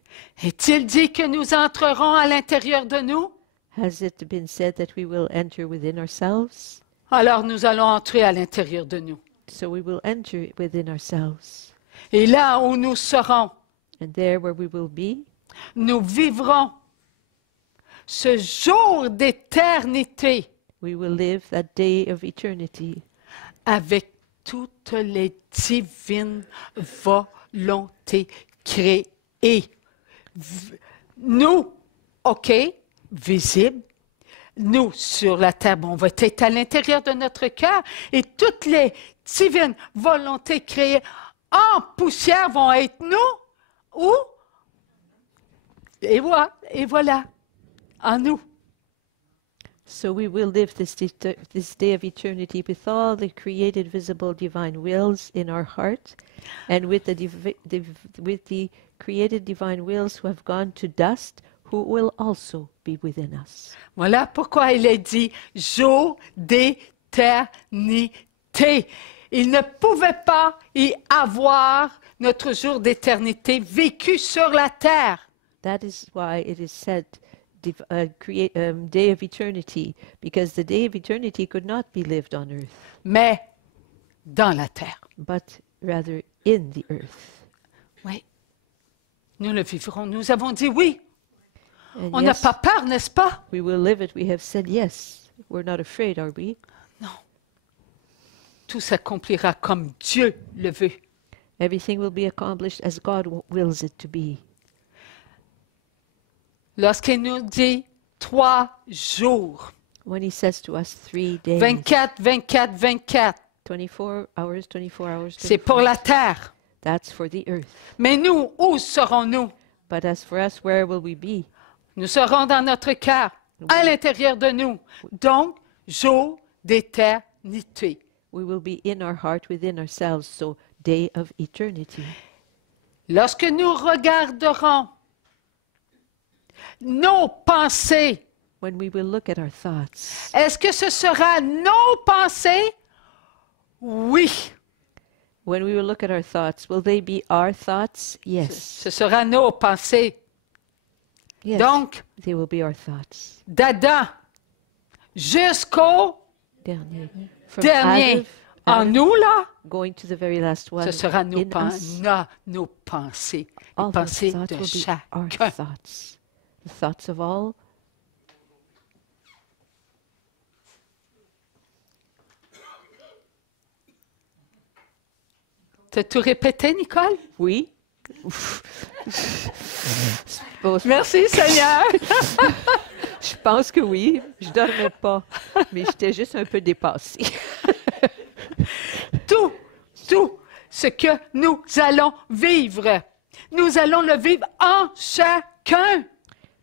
Est-il dit que nous entrerons à l'intérieur de nous? Has it been said that we will enter within ourselves? Alors nous allons entrer à l'intérieur de nous. So we will enter within ourselves. Et là où nous serons, And there where we will be, nous vivrons ce jour d'éternité we will live that day of eternity avec toutes les divines volontés créées. Nous, OK, visibles, nous sur la terre, on va être à l'intérieur de notre cœur et toutes les divines volontés créées en poussière vont être nous. Où? Et voilà, en nous. So we will live this day of eternity with all the created visible divine wills in our heart, and with the created divine wills who have gone to dust, who will also be within us. Voilà pourquoi il est dit jour d'éternité. Il ne pouvait pas y avoir notre jour d'éternité vécu sur la terre. That is why it is said day of eternity, because the day of eternity could not be lived on earth, Mais dans la terre. but rather in the earth. Oui. Nous le vivrons. Nous avons dit oui. And On n'a yes, pas peur, n'est-ce pas? we will live it. We have said yes. We're not afraid, are we? Non. Tout s'accomplira comme Dieu le veut. Everything will be accomplished as God wills it to be. Lorsqu'il nous dit 3 jours, When he says to us 3 days, 24, 24, 24, 24 hours, 24 hours, c'est pour 24, la terre. that's for the earth. Mais nous, où serons-nous? But as for us, where will we be? Nous serons dans notre cœur, à l'intérieur de nous. Donc, jour d'éternité. We will be in our heart, within ourselves, so day of eternity. Lorsque nous regarderons nos pensées, When we will look at our thoughts, est-ce que ce sera nos pensées? Oui, when we will look at our thoughts, will they be our thoughts? Yes. ce sera nos pensées. Yes. Donc, They will be our thoughts. d'Adam jusqu'au Dernier. From dernier en Adam nous, là, going to the very last one ce sera nos, in us, nos pensées, les all those pensées thoughts de will be our chacun. thoughts. The thoughts of all. T'as tout répété, Nicole? Oui. Suppose- Merci, Seigneur. Je pense que oui. Je dormais pas, mais j'étais juste un peu dépassée. Tout ce que nous allons vivre, nous allons le vivre en chacun.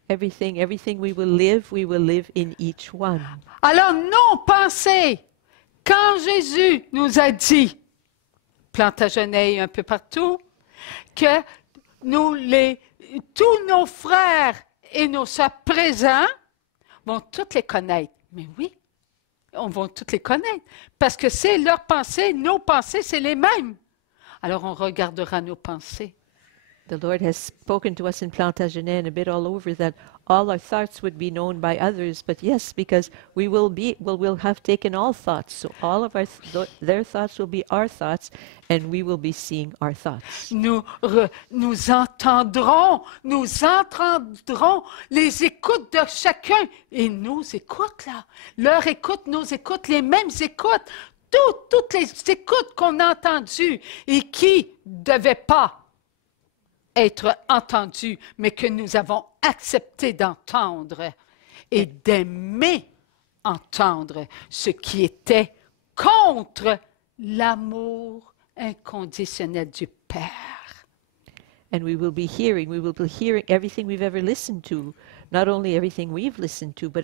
Everything we will live in each one. Alors, nos pensées, quand Jésus nous a dit, Plantagenet un peu partout, que tous nos frères et nos sœurs présents vont toutes les connaître. Mais oui, on va toutes les connaître, parce que c'est leurs pensées, nos pensées, c'est les mêmes. Alors, on regardera nos pensées. The Lord has spoken to us in Plantagenet and a bit all over that all our thoughts would be known by others. But yes, because we'll have taken all thoughts. So all of their thoughts will be our thoughts, and we will be seeing our thoughts. Nous entendrons les écoutes de chacun. Et nos écoutes, là, leur écoute, nos écoutes, les mêmes écoutes, toutes les écoutes qu'on a entendues et qui ne devaient pas être entendues, mais que nous avons accepté d'entendre et d'aimer entendre ce qui était contre l'amour inconditionnel du Père. And we will be hearing everything we've ever listened to, not only everything we've listened to, but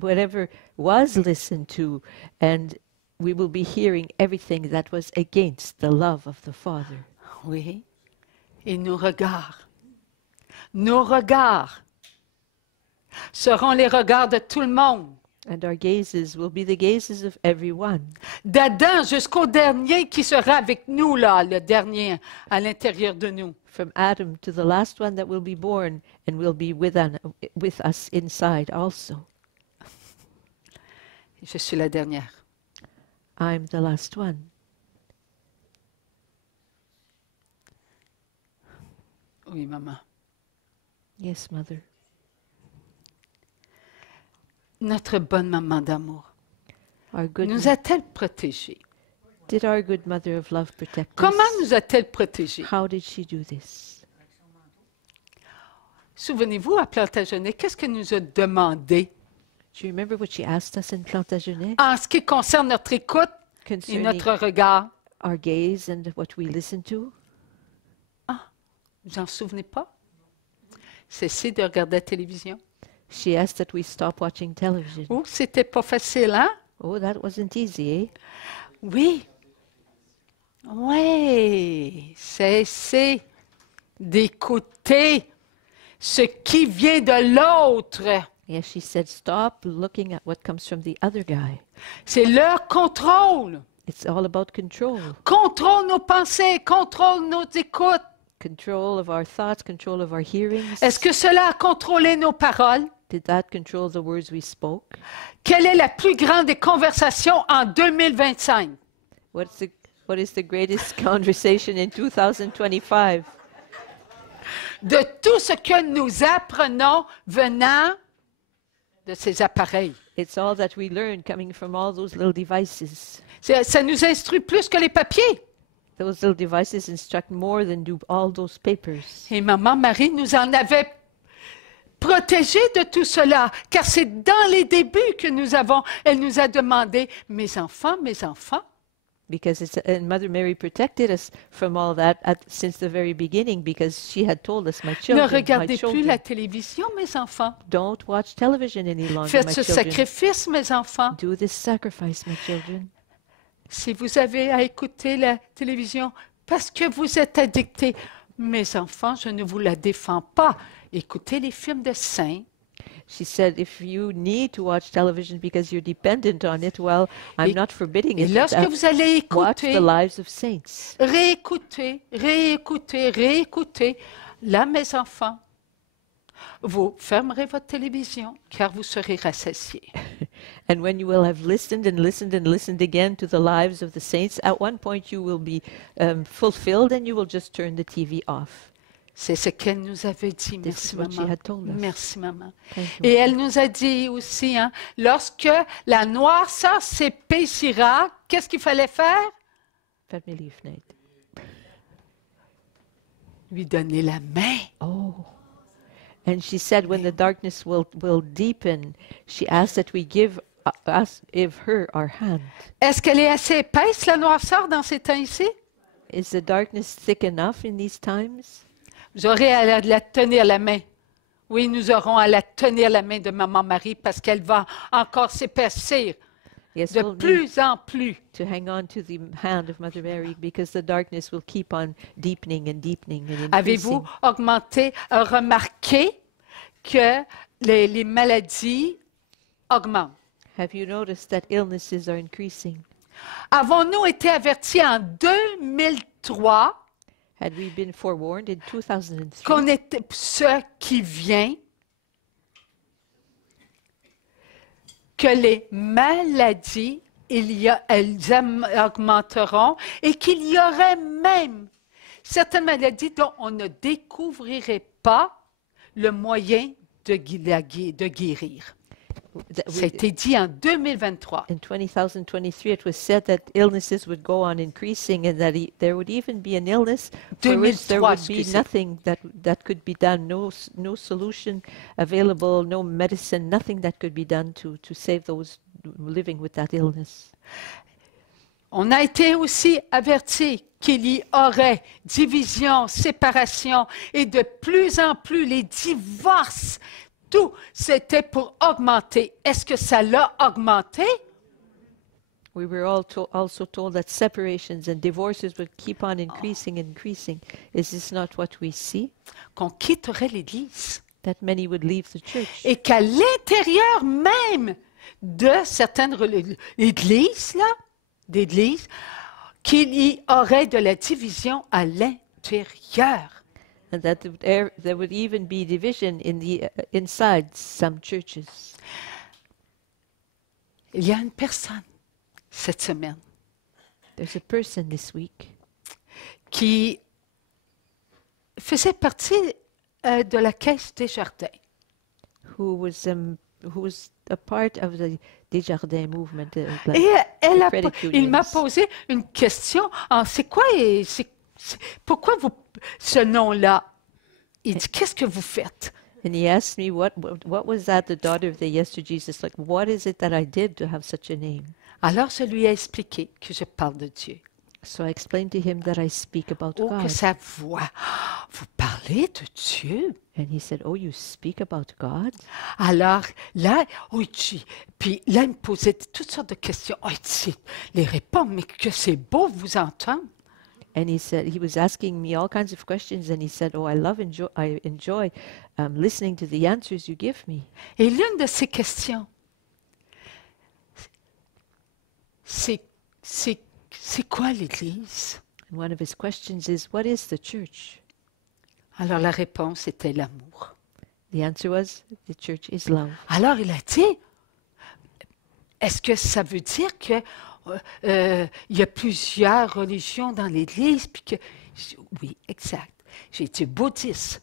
whatever was listened to, and we will be hearing everything that was against the love of the Father. Oui. Et nos regards seront les regards de tout le monde. And our gazes will be the gazes of everyone. D'Adam jusqu'au dernier qui sera avec nous, là, le dernier à l'intérieur de nous. From Adam to the last one that will be born and will be with us inside also. Je suis la dernière. I'm the last one. Oui, maman. Yes, Mother. Notre bonne maman d'amour Our good nous a-t-elle protégés? Did our good Mother of Love protect Comment us? nous a-t-elle protégés? How did she do this? Souvenez-vous, à Plantagenet, qu'est-ce qu'elle nous a demandé Do you remember what she asked us in Plantagenet? en ce qui concerne notre écoute et Concerning notre regard? our gaze and what we listen to? Vous en souvenez pas? Cessez de regarder la télévision. She asked that we stop watching television. Oh, c'était pas facile, hein? Oh, that wasn't easy, eh? Oui. Oui. Cessez d'écouter ce qui vient de l'autre. Yes, she said, stop looking at what comes from the other guy. C'est leur contrôle. It's all about control. Contrôle nos pensées, contrôle nos écoutes. Control of our thoughts, control of our hearings. Est-ce que cela a contrôlé nos paroles? Did that control the words we spoke? Quelle est la plus grande des conversations en 2025? What is the greatest conversation in 2025? De tout ce que nous apprenons venant de ces appareils. It's all that we learn coming from all those little devices. Ça nous instruit plus que les papiers. Those little devices instruct more than do all those papers. Et maman Marie nous en avait protégés de tout cela, car c'est dans les débuts que elle nous a demandé, mes enfants, Because and Mother Mary protected us from all that since the very beginning, because she had told us, my ne children, regardez plus la télévision, mes enfants. don't watch television any longer, Faites my ce children. sacrifice, mes enfants. Do this sacrifice, my children. Si vous avez à écouter la télévision parce que vous êtes addictés, mes enfants, je ne vous la défends pas. Écoutez les films de saints. She said, if you need to watch television because you're dependent on it, well, I'm Et- not forbidding Et it. lorsque vous allez Watch écouter, the lives of saints. réécouter, là, mes enfants, vous fermerez votre télévision car vous serez rassasiés. And when you will have listened and listened and listened again to the lives of the saints, at one point you will be fulfilled and you will just turn the TV off. C'est ce qu'elle nous avait dit. This Merci, is what she maman. had told us. Merci, maman. Thank you. Et elle nous a dit aussi, hein, lorsque la noirceur s'épaissira, qu'est-ce qu'il fallait faire? Family night. Lui donner la main. Oh. And she said when the darkness will deepen, she asked that we give give her our hand. Est-ce qu'elle est assez épaisse, la noirceur, dans ces temps ici? Is the darkness thick enough in these times? Vous aurez à la tenir la main. Oui, nous aurons à la tenir la main de Maman Marie parce qu'elle va encore s'épaissir Yes, de we'll need plus en plus. to hang on to the hand of Mother Mary because the darkness will keep on deepening and deepening and Avez-vous increasing. remarqué que les maladies augmentent? Have you noticed that illnesses are increasing? Avons-nous été avertis en 2003 Had we been forewarned in 2003 qu'on était ce qui vient, que les maladies, elles augmenteront et qu'il y aurait même certaines maladies dont on ne découvrirait pas le moyen de guérir. Ça a été dit en 2023. in 2023, it was said that illnesses would go on increasing and that there would even be an illness for which there 2003, would be excusez. nothing that could be done, no solution available, no medicine, nothing that could be done to save those living with that illness. On a été aussi avertis qu'il y aurait division, séparation et de plus en plus les divorces. Tout, c'était pour augmenter. Est-ce que ça l'a augmenté? We were also told that separations and divorces would keep on increasing and increasing. Is this not what we see? Qu'on quitterait l'Église. That many would leave the church. Et qu'à l'intérieur même de certaines églises, d'églises, qu'il y aurait de la division à l'intérieur. And that there would even be division in inside some churches. Il y a une personne cette semaine There's a person this week qui faisait partie de la Caisse des Jardins. who was a part of the Desjardins movement. Et credit il m'a unions. posé une question. C'est quoi pourquoi ce nom-là? Il dit, qu'est-ce que vous faites? And he asked me, what was that, the daughter of the Yes to Jesus? Like, what is it that I did to have such a name? Alors, je lui ai expliqué que je parle de Dieu. So I explained to him that I speak about Oh, que God. sa voix. Vous parlez de Dieu? And he said, oh, you speak about God? Alors, là, puis là, il me posait toutes sortes de questions. Oh, il dit, les réponses, mais que c'est beau vous entendre. And he was asking me all kinds of questions, and he said, oh, I enjoy listening to the answers you give me. Et l'une de ces questions, c'est quoi l'Église? And one of his questions is, what is the church? Alors, la réponse était l'amour. The answer was, the church is love. Alors, il a dit, est-ce que ça veut dire que il y a plusieurs religions dans l'Église? Puis que, oui, exact. J'ai été bouddhiste,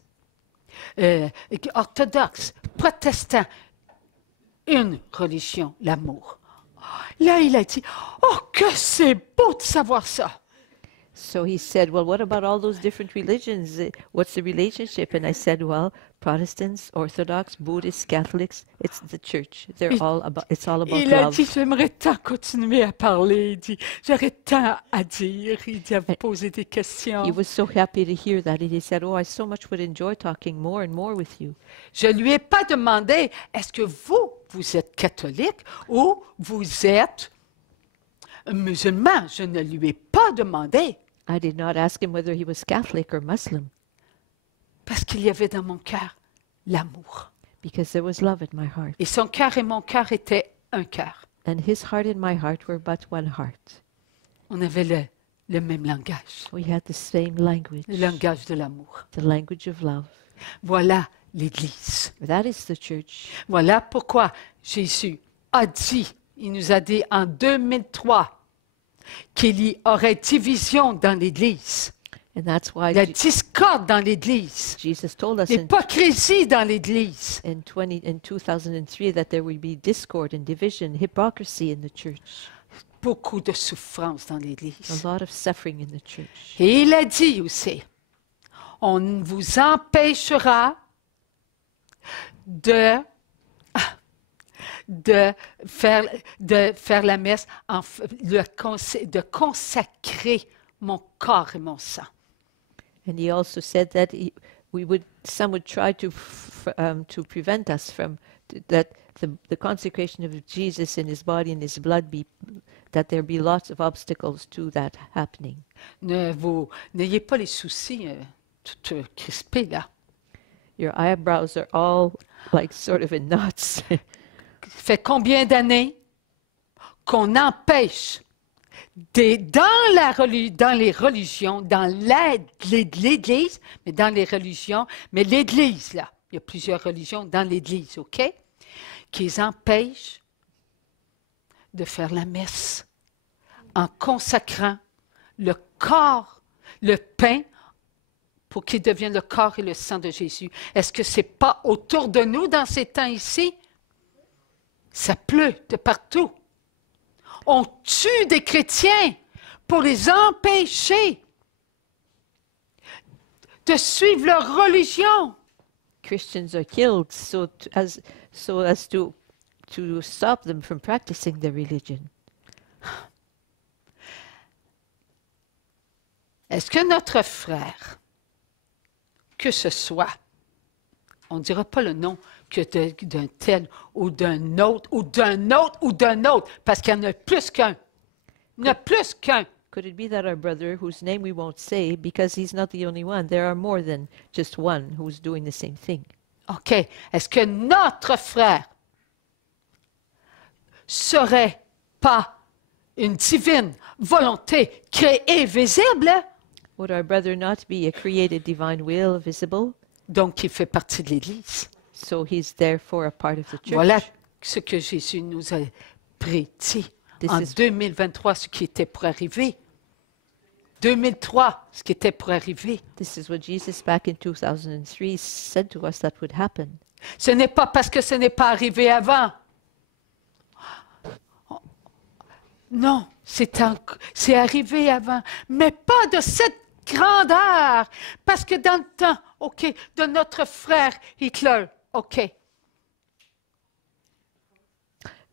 orthodoxe, protestant. Une religion, l'amour. Là, il a dit, oh, que c'est beau de savoir ça. So he said, well, what about all those different religions? What's the relationship? And I said, well, Protestants, Orthodox, Buddhists, Catholics, it's the church. It's all about Il a love. dit, j'aimerais tant continuer à parler. Il dit, j'aurais tant à dire. Il dit, à vous poser des questions. He was so happy to hear that. And he said, oh, I so much would enjoy talking more and more with you. Je lui ai pas demandé, est-ce que vous êtes catholique ou vous êtes musulman? Je ne lui ai pas demandé. I did not ask him whether he was Catholic or Muslim, Parce qu'il y avait dans mon cœur l'amour. because there was love in my heart. Et son cœur et mon cœur étaient un cœur. And his heart and my heart were but one heart. On avait le même langage, We had the same language, le langage de l'amour. the language of love. Voilà l'Église. That is the church. Voilà pourquoi Jésus a dit, il nous a dit en 2003, qu'il y aurait division dans l'Église, And that's why la discorde dans l'Église, Jesus told us in l'hypocrisie dans l'Église. 2003 that there will be discord and division, hypocrisy in the church, Beaucoup de souffrance dans a l'Église. lot of suffering in the church. Et il a dit aussi, on vous empêchera de faire la messe, de consacrer mon corps et mon sang. And he also said that some would try to prevent us from that the consecration of Jesus and his body and his blood that there be lots of obstacles to that happening. N'ayez pas les soucis tout crispés là. Your eyebrows are all like sort of in knots. Fait combien d'années qu'on empêche dans les religions, dans l'Église, mais dans les religions, mais l'Église, là, il y a plusieurs religions dans l'Église, OK? Qu'ils empêchent de faire la messe en consacrant le corps, le pain, pour qu'il devienne le corps et le sang de Jésus. Est-ce que ce n'est pas autour de nous dans ces temps ici? Ça pleut de partout. On tue des chrétiens pour les empêcher de suivre leur religion. Christians are killed so as to stop them from practicing their religion. Est-ce que notre frère, que ce soit, on ne dira pas le nom que d'un tel ou d'un autre, ou d'un autre, ou d'un autre, parce qu'il y en a plus qu'un. Il y en a plus qu'un. Could it be that our brother, whose name we won't say, because he's not the only one, there are more than just one who's doing the same thing? OK. Est-ce que notre frère serait pas une divine volonté créée visible? Would our brother not be a created divine will visible? Donc, il fait partie de l'Église. So he's therefore a part of the church. Voilà ce que Jésus nous a prédit en 2023, ce qui était pour arriver. 2003, ce qui était pour arriver. This is what Jesus back in 2003 said to us that would happen. Ce n'est pas parce que ce n'est pas arrivé avant. Non, c'est arrivé avant, mais pas de cette grandeur, parce que dans le temps, OK, de notre frère Hitler, OK.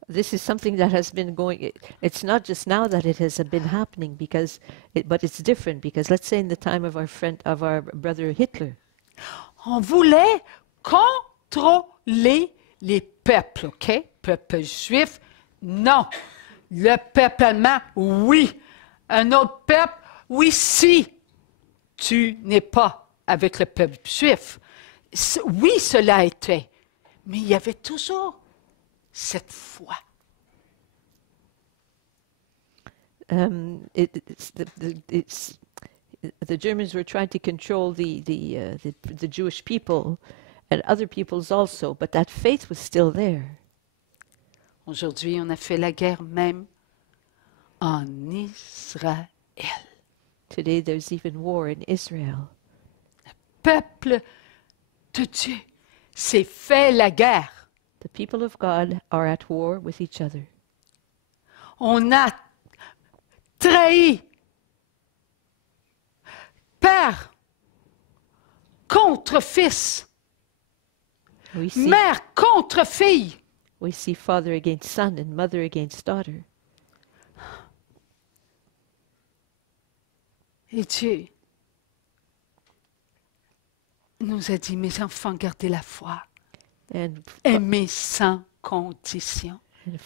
This is something that has been going. It's not just now that it has been happening, but it's different because let's say in the time of our brother Hitler, On voulait contrôler les peuples, OK? Peuple juif, non. Le peuple allemand, oui. Un autre peuple, oui, si tu n'es pas avec le peuple juif. Oui, cela était. Mais il y avait toujours cette foi. The Germans were trying to control the Jewish people and other peoples also, but that faith was still there. Aujourd'hui, on a fait la guerre même en Israël. Today there's even war in Israel. Peuple de Dieu s'est fait la guerre. The people of God are at war with each other. On a trahi père contre fils, mère contre fille. We see father against son and mother against daughter. Et Dieu nous a dit, mes enfants, gardez la foi. Aimez sans condition.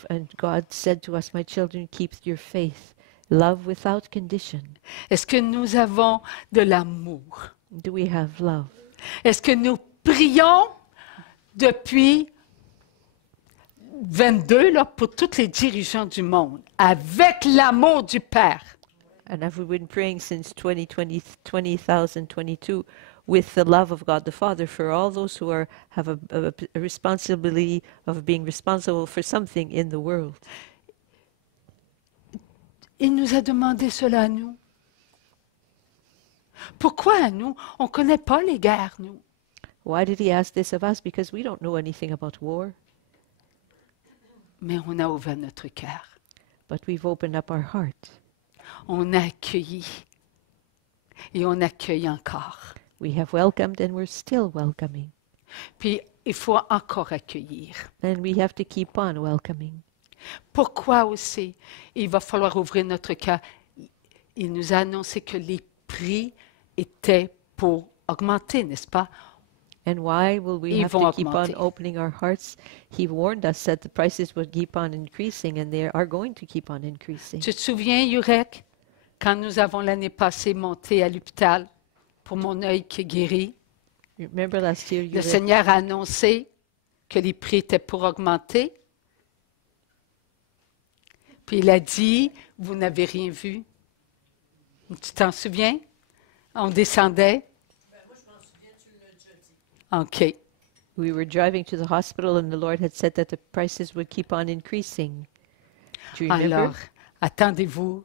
And God said to us, my children, keep your faith. Love without condition. Est-ce que nous avons de l'amour? Do we have love? Est-ce que nous prions depuis 22 là, pour tous les dirigeants du monde, avec l'amour du Père? And have we been praying since 2022 with the love of God the Father for all those who have a responsibility of being responsible for something in the world? Il nous a demandé cela à nous. Pourquoi à nous? On ne connaît pas les guerres, nous. Why did he ask this of us? Because we don't know anything about war. Mais on a ouvert notre cœur. But we've opened up our heart. On a accueilli. Et on accueille encore. We have welcomed and we're still welcoming. Puis il faut encore accueillir. And we have to keep on welcoming. Pourquoi aussi? Il va falloir ouvrir notre cœur. Il nous a annoncé que les prix étaient pour augmenter, n'est-ce pas? And why will we Ils have vont to keep on augmenter. opening our hearts? He warned us that the prices would keep on increasing, and they are going to keep on increasing. Tu te souviens, Yurek, quand nous avons l'année passée monté à l'hôpital pour mon œil qui est guéri, You remember last year, le Seigneur a annoncé que les prix étaient pour augmenter. Puis il a dit, vous n'avez rien vu. Tu t'en souviens? On descendait. OK. we were driving to the hospital, and the Lord had said that the prices would keep on increasing. Do you remember? Alors, attendez-vous.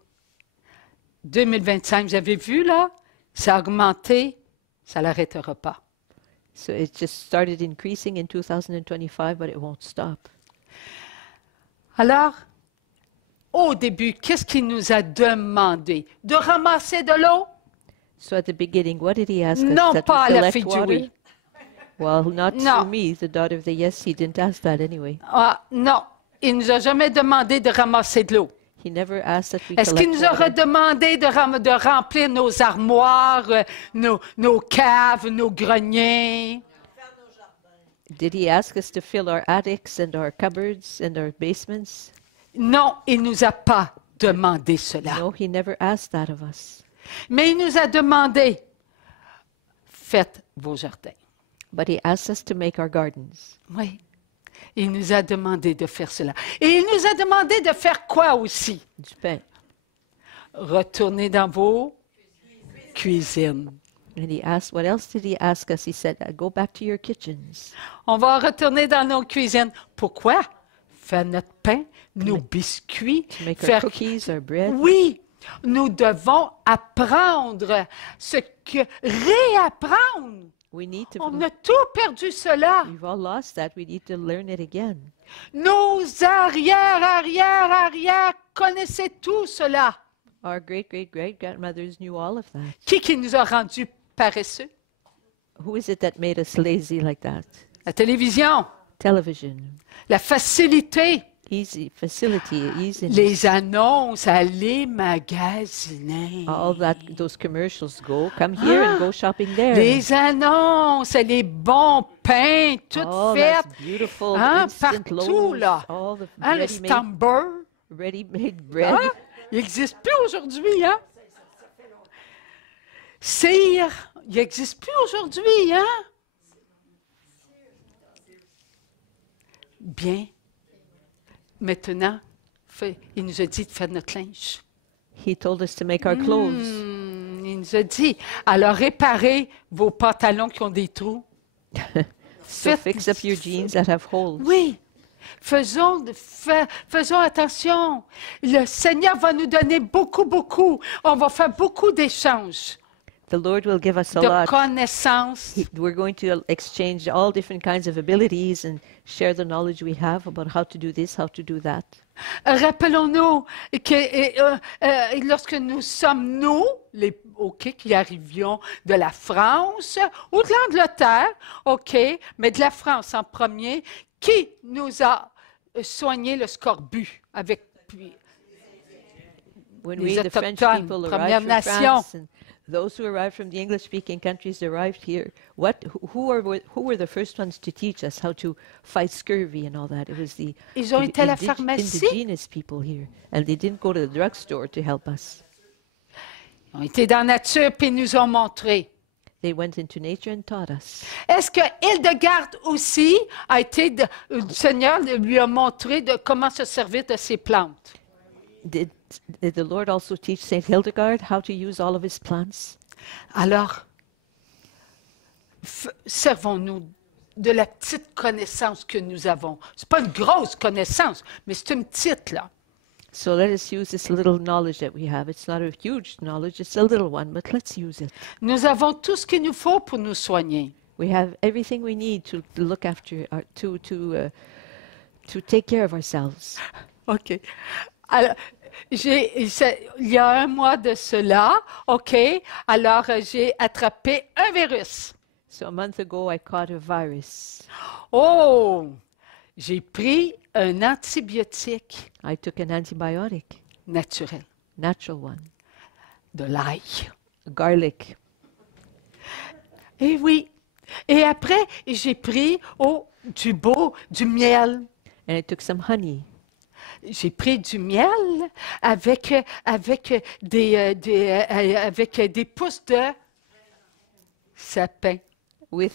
2025, vous avez vu là? Ça a augmenté. Ça ne l'arrêtera pas. So it just started increasing in 2025, but it won't stop. Alors, au début, qu'est-ce qu'il nous a demandé? De ramasser de l'eau? So at the beginning, what did he ask us? Non, That pas à we la collect fille du water? oui. Well, not No. to me, the daughter of the yes. He didn't ask that anyway. Ah, non, il ne nous a jamais demandé de ramasser de l'eau. He never asked that we Est-ce qu'il collect nous aurait water. demandé de remplir nos armoires, nos caves, nos greniers? Did he ask us to fill our attics and our cupboards and our basements? Non, il ne nous a pas demandé cela. No, he never asked that of us. Mais il nous a demandé, faites vos jardins. But he asked us to make our gardens. Oui, il nous a demandé de faire cela. Et il nous a demandé de faire quoi aussi? Retourner dans vos cuisines. And he asked, what else did he ask us? He said, go back to your kitchens. On va retourner dans nos cuisines. Pourquoi? Faire notre pain, nos biscuits, To make our faire... cookies, our bread. Oui, nous devons apprendre ce que... Réapprendre. We need to, On a tout perdu cela. we've all lost that. We need to learn it again. Nos arrière connaissaient tout cela. Our great-great-great-grandmothers knew all of that. Qui nous a rendus paresseux? Who is it that made us lazy like that? La télévision, Television. la facilité, Easy, facility, easiness. les annonces, aller magasiner. All that, those commercials go, come here and go shopping there. Les annonces, les bons pains, toutes all faites. that beautiful Hein, instant partout, loaves, là. all the Hein, le ready-made, Stamber. ready-made bread. Hein? Il n'existe plus aujourd'hui, hein? Cire, il n'existe plus aujourd'hui, hein? Bien. Maintenant, il nous a dit de faire notre linge. He told us to make our clothes. Il nous a dit, alors réparez vos pantalons qui ont des trous. So fix up your jeans that have holes. Oui. Faisons attention. Le Seigneur va nous donner beaucoup. On va faire beaucoup d'échanges, The Lord will give us a de lot. connaissances. We're going to exchange all different kinds of abilities and share the knowledge we have about how to do this, how to do that. Rappelons-nous que lorsque nous sommes, qui arrivions de la France ou de l'Angleterre, mais de la France en premier, qui nous a soigné le scorbut avec When Les we, the French Autochtones, people, Première arrived from Nation. France, and those who arrived from the English-speaking countries arrived here, who were the first ones to teach us how to fight scurvy and all that? It was the Ils ont été à la pharmacie. indigenous people here, and they didn't go to the drugstore to help us. Ils ont été dans la nature puis ils nous ont montré. They went into nature and taught us. Est-ce que Hildegarde aussi a été, le Seigneur lui a montré comment se servir de ses plantes? Did the Lord also teach Saint Hildegard how to use all of his plants? Alors, servons-nous de la petite connaissance que nous avons. Ce n'est pas une grosse connaissance, mais c'est une petite, là. So let us use this little knowledge that we have. It's not a huge knowledge, it's a little one, but let's use it. Nous avons tout ce qu'il nous faut pour nous soigner. We have everything we need to look after, to take care of ourselves. OK. Alors, il y a un mois de cela, OK, alors j'ai attrapé un virus. So a month ago, I caught a virus. Oh, j'ai pris un antibiotique I took an antibiotic, naturel, natural one, de l'ail. garlic. Et oui. Et après, j'ai pris du miel. And I took some honey. J'ai pris du miel avec des pousses de sapin. With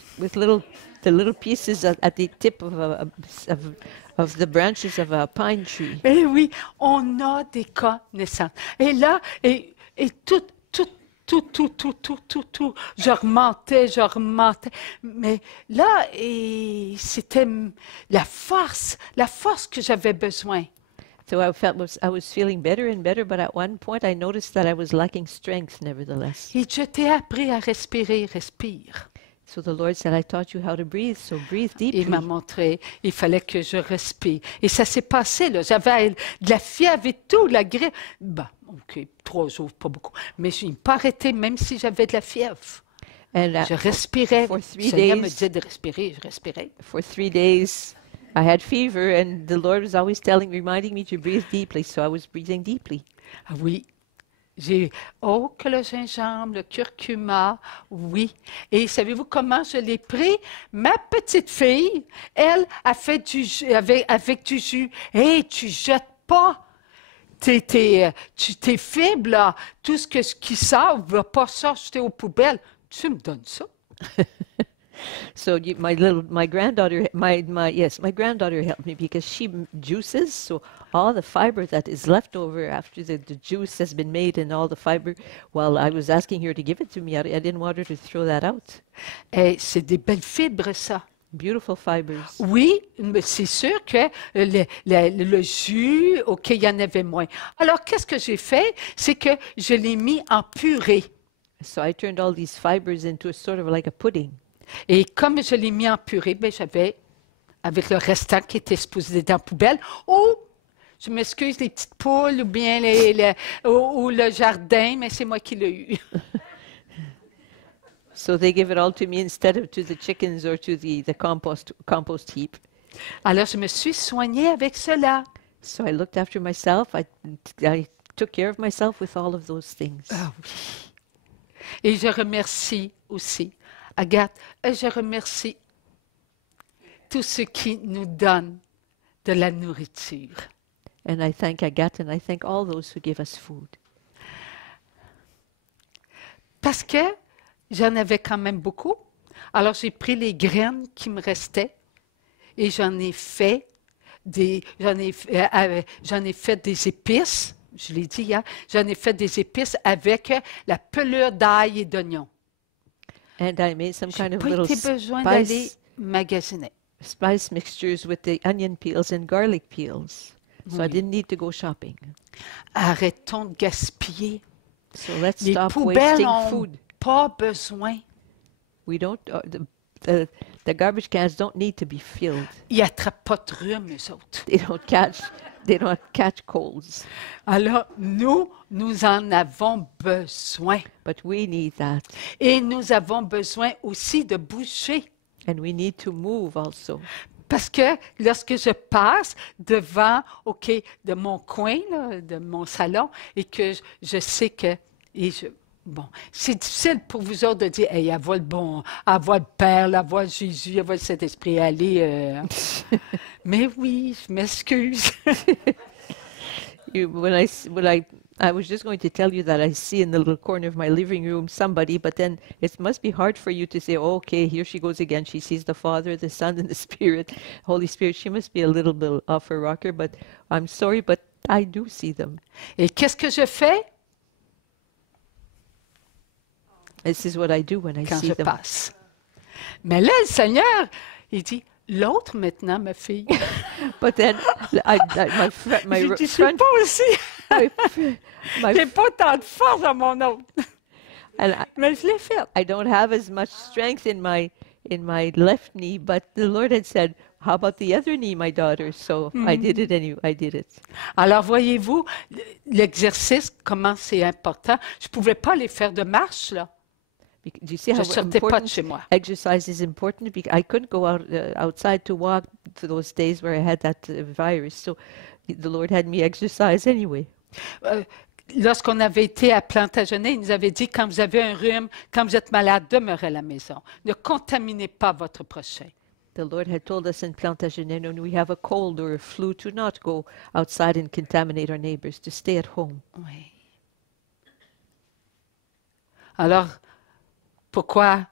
the little pieces at the tip of the branches of a pine tree. Eh oui, on a des connaissances. Et là, et tout, je remontais. Mais là, c'était la force que j'avais besoin. So I was feeling better and better, but at one point I noticed that I was lacking strength nevertheless. Et je t'ai appris à respirer, respire. So the Lord said, I taught you how to breathe, so breathe Il m'a deeply. montré, il fallait que je respire. Et ça s'est passé, là. J'avais de la fièvre et tout, la grippe. Bah, OK, 3 jours, pas beaucoup. Mais je n'ai pas arrêté, même si j'avais de la fièvre. And Je respirais. for Le 3 Seigneur me days, disait de respirer, je respirais. for 3 days, I had fever, and the Lord was always reminding me to breathe deeply, so I was breathing deeply. Ah oui. Que le gingembre, le curcuma, oui. Et savez-vous comment je l'ai pris? Ma petite fille, elle a fait du jus, avec du jus. Hé, tu jettes pas tes fibres, là. Tout qui sort, va pas ça jeter aux poubelles. Tu me donnes ça? So my granddaughter helped me because she juices, so all the fiber that is left over after the juice has been made and all the fiber, well, I was asking her to give it to me. I didn't want her to throw that out. Et c'est des belles fibres, ça. Beautiful fibers. Oui, mais c'est sûr que le jus, OK, il y en avait moins. Alors, qu'est-ce que j'ai fait? C'est que je l'ai mis en purée. So I turned all these fibers into a sort of like a pudding. Et comme je l'ai mis en purée, ben j'avais, avec le restant qui était supposé être dans la poubelle, je m'excuse, les petites poules ou bien ou le jardin, mais c'est moi qui l'ai eu. So they give it all to me instead of to the chickens or to the compost heap. Alors, je me suis soignée avec cela. So I looked after myself. I took care of myself with all of those things. Ah oui. Et je remercie aussi, Agathe, je remercie tous ceux qui nous donnent de la nourriture. And I thank Agathe and I thank all those who give us food. Parce que j'en avais quand même beaucoup. Alors, j'ai pris les graines qui me restaient et j'en ai fait des épices. Je l'ai dit hier, j'en ai fait des épices avec la pelure d'ail et d'oignon. And I made some J'ai kind of pas little été besoin d'aller spice magasiner. mixtures with the onion peels and garlic peels. So I Oui. didn't need to go shopping. Arrêtons de gaspiller. So let's Les stop poubelles wasting n'ont food. pas besoin. We don't. The garbage cans don't need to be filled. Ils n'attrapent pas de rhume, eux autres. They don't catch colds. Alors, nous en avons besoin. But we need that, Et nous avons besoin aussi de bouger. and we need to move also. Parce que lorsque je passe devant, OK, de mon coin, là, de mon salon, et que je sais que... Bon, c'est difficile pour vous autres de dire, hey, elle voit le bon, elle voit le Père, elle voit Jésus, elle voit le Saint-Esprit, allez. Mais oui, je m'excuse. I was just going to tell you that I see in the little corner of my living room somebody, but then it must be hard for you to say, oh, okay, here she goes again. She sees the Father, the Son, and the Spirit, Holy Spirit. She must be a little bit off her rocker, but I'm sorry, but I do see them. Et qu'est-ce que je fais This is what I do when I quand see je them. passe? Mais là, le Seigneur, il dit, l'autre maintenant, ma fille. But then my J'ai dit, je sais front, pas aussi. my J'ai pas tant de force dans mon autre. and Mais je l'ai fait. I don't have as much strength in my left knee, but the Lord had said, "How about the other knee, my daughter?" So I did it anyway. I did it. Alors, voyez-vous, l'exercice, comment c'est important. Je ne pouvais pas aller faire de marche, là. Do you see Je how ne sortais pas de important chez moi. exercise is important? I couldn't go outside to walk for those days where I had that virus. So the Lord had me exercise anyway. Euh, Lorsqu'on avait été à Plantagenet, il nous avait dit, quand vous avez un rhume, quand vous êtes malade, demeurez à la maison. Ne contaminez pas votre prochain. The Lord had told us in Plantagenet, when we have a cold or a flu, to not go outside and contaminate our neighbors, to stay at home. Oui. Alors, pourquoi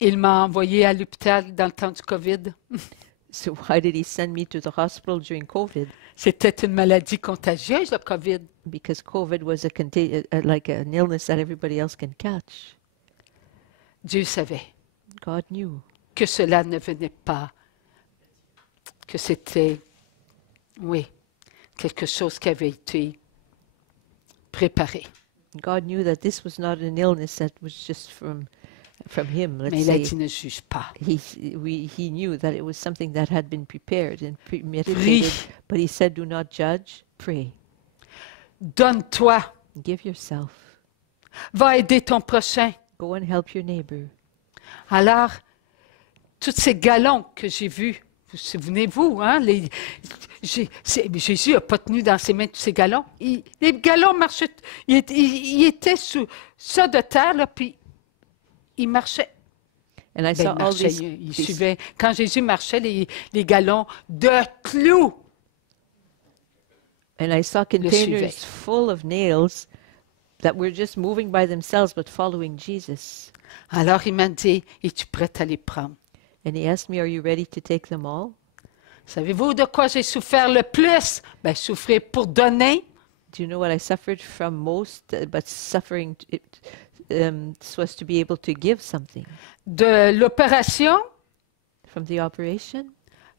il m'a envoyé à l'hôpital dans le temps du COVID? So why did he send me to the hospital during COVID? C'était une maladie contagieuse, le COVID. Because COVID was like an illness that everybody else can catch. Dieu savait God knew que cela ne venait pas, que c'était, oui, quelque chose qui avait été préparé. God knew that this was not an illness that was just from him, Mais let's il a say. dit, ne juge pas. He knew that it was something that had been prepared and Prie. premeditated, but he said, do not judge, pray. Donne-toi. Give yourself. Va aider ton prochain. Go and help your neighbor. Alors, tous ces galons que j'ai vus, vous souvenez-vous, hein, Jésus n'a pas tenu dans ses mains tous ces galons. Les galons marchaient, il était sous ça de terre, là, puis il marchait. And I Ben, saw il all marchait, these, il suivait. Quand Jésus marchait, les galons de clous. and I saw suivait. containers full of nails that were just moving by themselves but following Jesus. Alors il m'a dit, es-tu prête à les prendre? And he asked me, are you ready to take them all? Savez-vous de quoi j'ai souffert le plus? Ben, souffrir pour donner. Do you know what I suffered from most? But suffering so as to be able to give something. De l'opération, From the operation?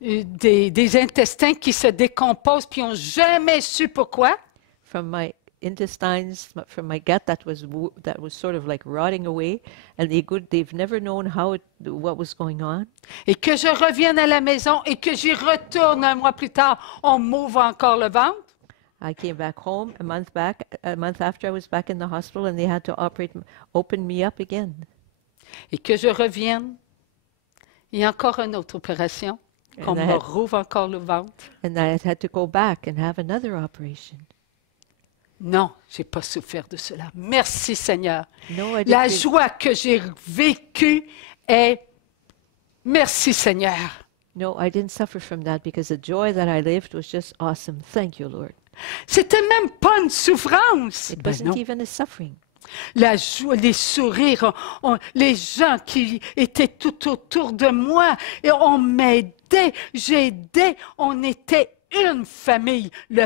des intestins qui se décomposent puis n'ont jamais su pourquoi. From my intestines, from my gut that was sort of like rotting away, and they've never known what was going on. Et que je revienne à la maison et que j'y retourne un mois plus tard, on m'ouvre encore le ventre. I came back home a month after I was back in the hospital, and they had to open me up again. Et que je revienne, il y a encore une autre opération, qu'on And I me had- rouvre encore le ventre. And I had to go back and have another operation. Non, j'ai pas souffert de cela. Merci Seigneur. No, I La didn't. joie que j'ai vécue est merci Seigneur. No, I didn't suffer from that because the joy that I lived was just awesome. Thank you, Lord. C'était même pas une souffrance. It Ben wasn't non. even a suffering. La joie, les sourires, les gens qui étaient tout autour de moi, et on m'aidait, j'aidais, on était une famille, le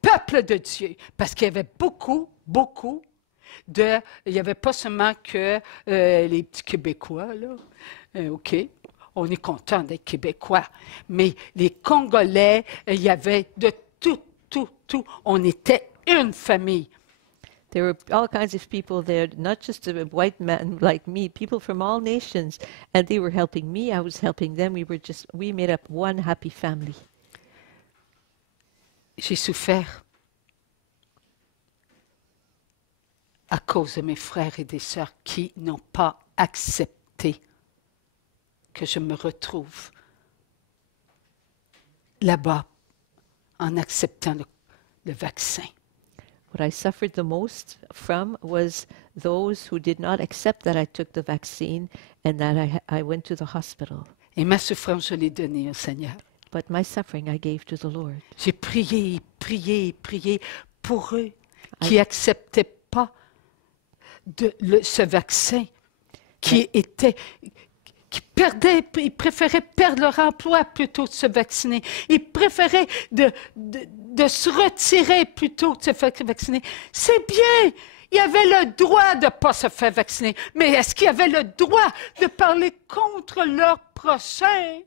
peuple de Dieu, parce qu'il y avait beaucoup il n'y avait pas seulement que les petits Québécois, là, OK, on est content d'être Québécois, mais les Congolais, il y avait de tout, on était une famille. There were all kinds of people there, not just a white man like me, people from all nations, and they were helping me, I was helping them. We made up one happy family. J'ai souffert à cause de mes frères et des sœurs qui n'ont pas accepté que je me retrouve là-bas en acceptant le vaccin. What I suffered the most from was those who did not accept that I took the vaccine and that I went to the hospital. Et ma souffrance, je l'ai donnée au Seigneur. But my suffering I gave to the Lord. J'ai prié pour eux qui n'acceptaient pas ce vaccin, qui ils préféraient perdre leur emploi plutôt que de se vacciner. Ils préféraient de se retirer plutôt que de se faire vacciner. C'est bien, ils avaient le droit de ne pas se faire vacciner, mais est-ce qu'ils avaient le droit de parler contre leur prochain?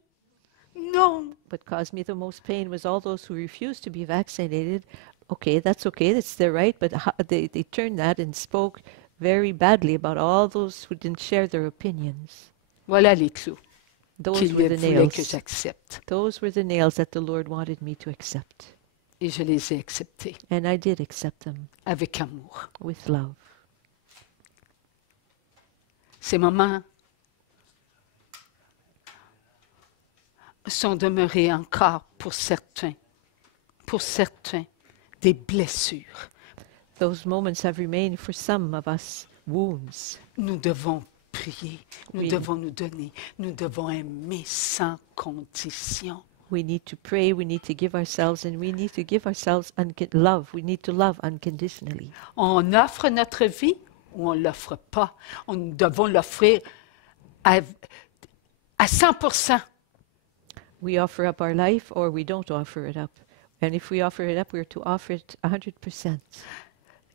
Non. What caused me the most pain was all those who refused to be vaccinated. Okay, that's their right, but they turned that and spoke very badly about all those who didn't share their opinions. Voilà les clous Those qu'il were the voulait que nails. j'accepte. Those were the nails that the Lord wanted me to accept. Et je les ai acceptés And I did accept them avec amour. with love. Ces moments sont demeurés encore pour certains, des blessures. Those moments have remained for some of us wounds. Nous devons prier, nous Oui. devons nous donner, nous devons aimer sans condition. We need to pray, we need to give ourselves, and we need to give ourselves love. We need to love unconditionally. On offre notre vie ou on ne l'offre pas. Nous devons l'offrir à 100%. We offer up our life or we don't offer it up. And if we offer it up, we're to offer it 100%.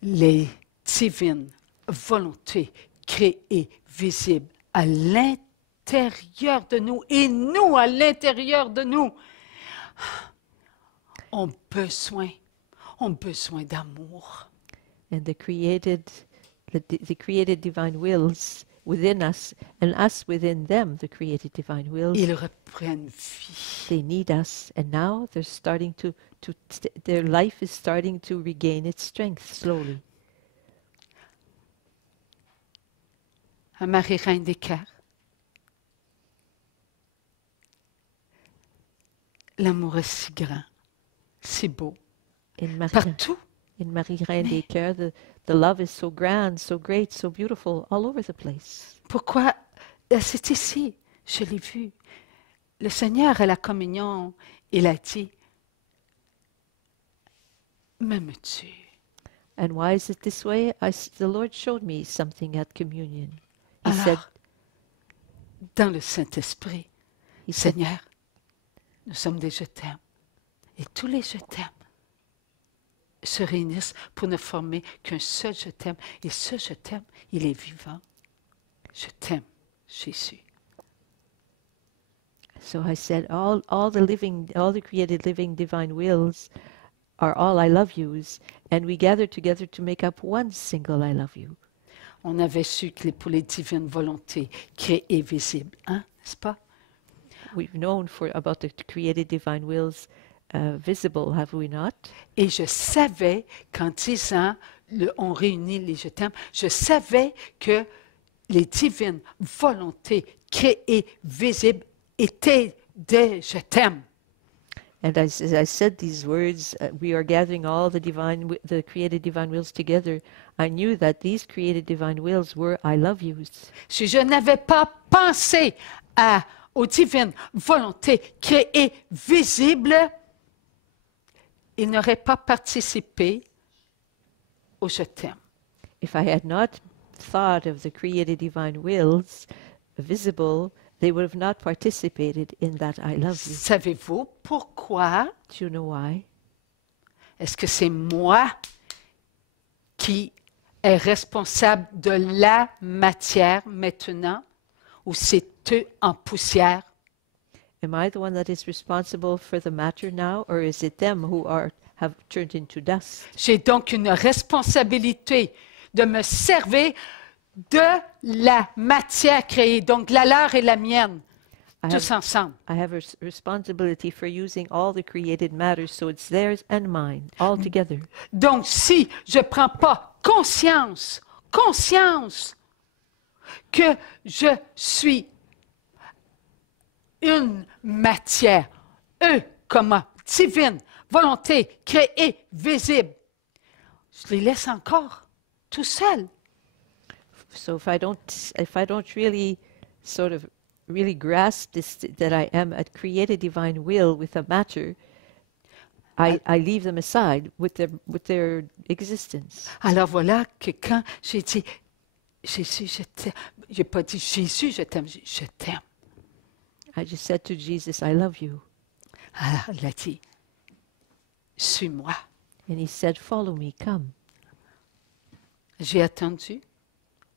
Les divines volontés créées, visibles à l'intérieur de nous et nous à l'intérieur de nous ont besoin d'amour. And the created divine wills within us, and us within them, the created divine wills, Ils reprennent vie. they need us. And now they're starting their life is starting to regain its strength slowly. À Marie Reine des Cœurs, l'amour est si grand, si beau, partout. In Marie Reine des Cœurs, the love is so grand, so great, so beautiful, all over the place. Pourquoi? C'est ici, je l'ai vu. Le Seigneur à la communion, il a dit, m'aimes-tu? And why is it this way? The Lord showed me something at communion. He said, Alors, dans le Saint-Esprit, he said, Seigneur, nous sommes des je t'aime. Et tous les je t'aime se réunissent pour ne former qu'un seul je t'aime. Et ce je t'aime, il est vivant. Je t'aime, Jésus. So I said, all the created living divine wills are all I love yous, and we gather together to make up one single I love you. On avait su que pour les divines volontés créées visibles, hein, n'est-ce pas? We've known about the created divine wills visible, have we not? Et je savais qu'en disant, on réunit les je t'aime, je savais que les divines volontés créées visibles étaient des je t'aime. And as I said these words, we are gathering all the created divine wills together. I knew that these created divine wills were I love yous. Si je n'avais pas pensé aux divines volontés créées visibles, ils n'auraient pas participé au je t'aime. If I had not thought of the created divine wills visible, they would have not participated in that I love you. Savez-vous pourquoi? Do you know why? Est-ce que c'est moi qui est responsable de la matière maintenant ou c'est eux en poussière? Am I the one that is responsible for the matter now, or is it them who have turned into dust? J'ai donc une responsabilité de me servir de la matière créée, donc la leur et la mienne, tous ensemble. I have a responsibility for using all the created matters, so it's theirs and mine, all together. Donc si je ne prends pas conscience que je suis une matière, eux comme divine, volonté, créée, visible, je les laisse encore tout seuls. So if I don't really sort of really grasp this, that I am a created divine will with a matter, I leave them aside with their existence. Alors voilà que quand j'ai dit Jésus, je t'aime, je n'ai pas dit Jésus, je t'aime, je t'aime. I just said to Jesus, I love you. Alors il a dit, suis-moi. And he said, follow me, come. J'ai attendu.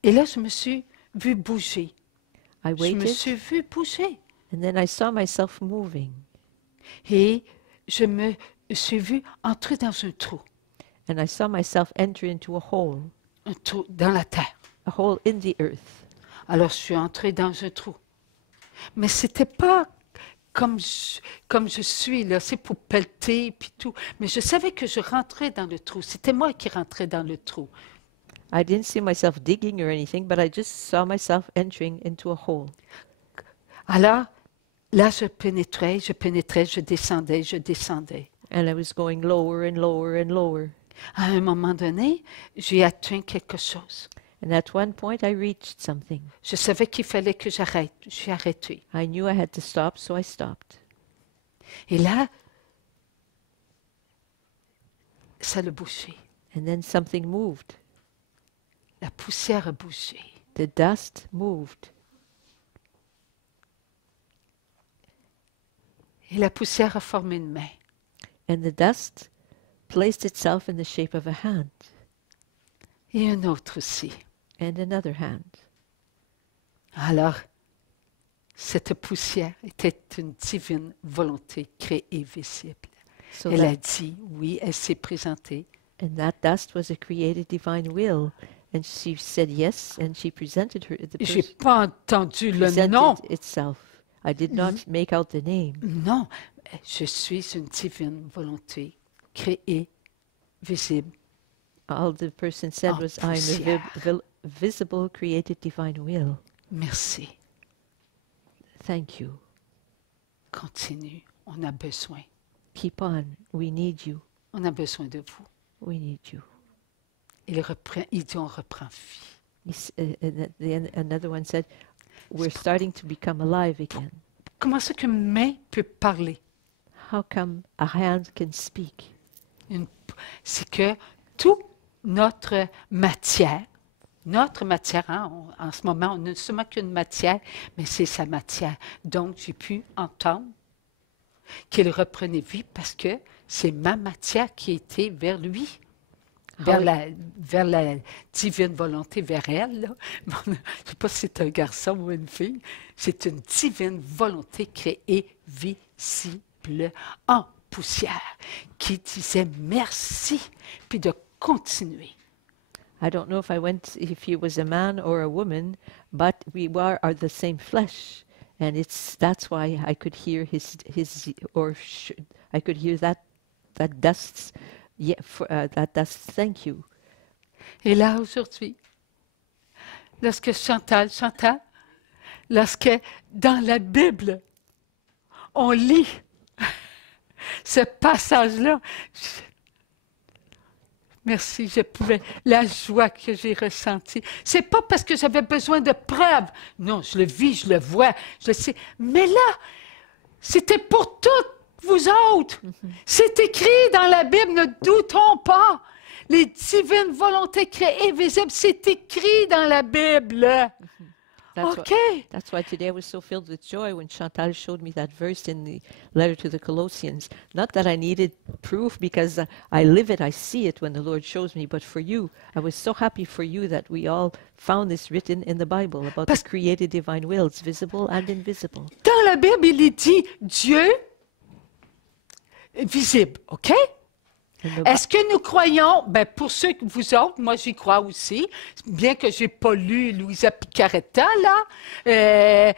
Et là, je me suis vue bouger. I Je me waited, suis vue bouger. and then I saw myself moving. Et je me suis vue entrer dans un trou And I saw myself enter into a hole dans la terre. in the earth. Alors, je suis entrée dans un trou. Mais c'était pas comme je suis, là, c'est pour pelleter puis tout. Mais je savais que je rentrais dans le trou. C'était moi qui rentrais dans le trou. I didn't see myself digging or anything, but I just saw myself entering into a hole. Alors, là, je pénétrais, je descendais, je descendais. And I was going lower and lower and lower. À un moment donné, j'ai atteint quelque chose. And at one point I reached something. Je savais qu'il fallait que j'arrête. J'ai arrêté. I knew I had to stop, so I stopped. Et là, ça a bougé. And then something moved. La poussière a bougé. The dust moved. Et la poussière a formé une main. And the dust placed itself in the shape of a hand. Et une autre aussi. And another hand. Alors, cette poussière était une divine volonté créée visible. So Elle a that, dit, oui, elle s'est présentée. and that dust was a created divine will. And she said yes, and she presented her the J'ai person pas entendu le presented nom. itself. I did not make out the name. Non, je suis une divine volonté créée, visible. All the person said En was, I'm a poussière. visible created divine will. Merci. Thank you. Continue. On a besoin. Keep on. We need you. On a besoin de vous. We need you. Il dit, on reprend vie. And then another one said, we're starting to become alive again. Comment est-ce qu'une main peut parler? How come a hand can speak? C'est que toute notre matière, hein, en ce moment, on n'a seulement qu'une matière, mais c'est sa matière. Donc, j'ai pu entendre qu'il reprenait vie parce que c'est ma matière qui était vers lui, vers la divine volonté, vers elle. Là. Je ne sais pas si c'est un garçon ou une fille. C'est une divine volonté créée visible en poussière qui disait merci, puis de continuer. I don't know if he was a man or a woman, but we are the same flesh, and that's why I could hear I could hear that dust, that dust. Thank you. Et là aujourd'hui, lorsque Chantal, lorsque dans la Bible on lit ce passage-là. Merci, la joie que j'ai ressentie. C'est pas parce que j'avais besoin de preuves. Non, je le vis, je le vois, je le sais. Mais là, c'était pour toutes vous autres. C'est écrit dans la Bible, ne doutons pas. Les divines volontés créées visibles, c'est écrit dans la Bible. That's why today I was so filled with joy when Chantal showed me that verse in the letter to the Colossians. Not that I needed proof because I live it, I see it when the Lord shows me, but for you, I was so happy for you that we all found this written in the Bible about the created divine wills, visible and invisible. Dans la Bible, il est dit Dieu visible, OK? Est-ce que nous croyons, bien pour ceux que vous autres, moi j'y crois aussi, bien que je n'ai pas lu Louisa Picaretta, là,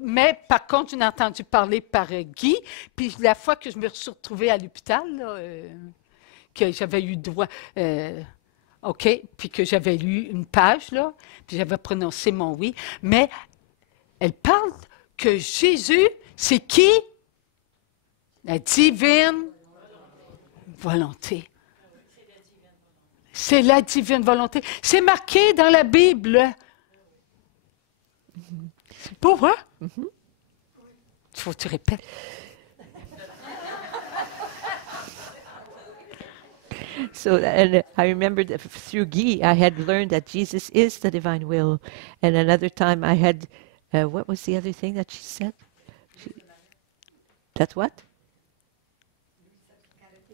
mais par contre, j'en ai entendu parler par Guy, puis la fois que je me suis retrouvée à l'hôpital, là, que j'avais eu droit, OK, puis que j'avais lu une page, là, puis j'avais prononcé mon oui, mais elle parle que Jésus, c'est qui? La divine volonté. C'est la divine volonté. C'est marqué dans la Bible. C'est beau, hein? Il faut que tu répètes. So, and I remembered that through Guy, I had learned that Jesus is the divine will. And another time I had, what was the other thing that she said? That what?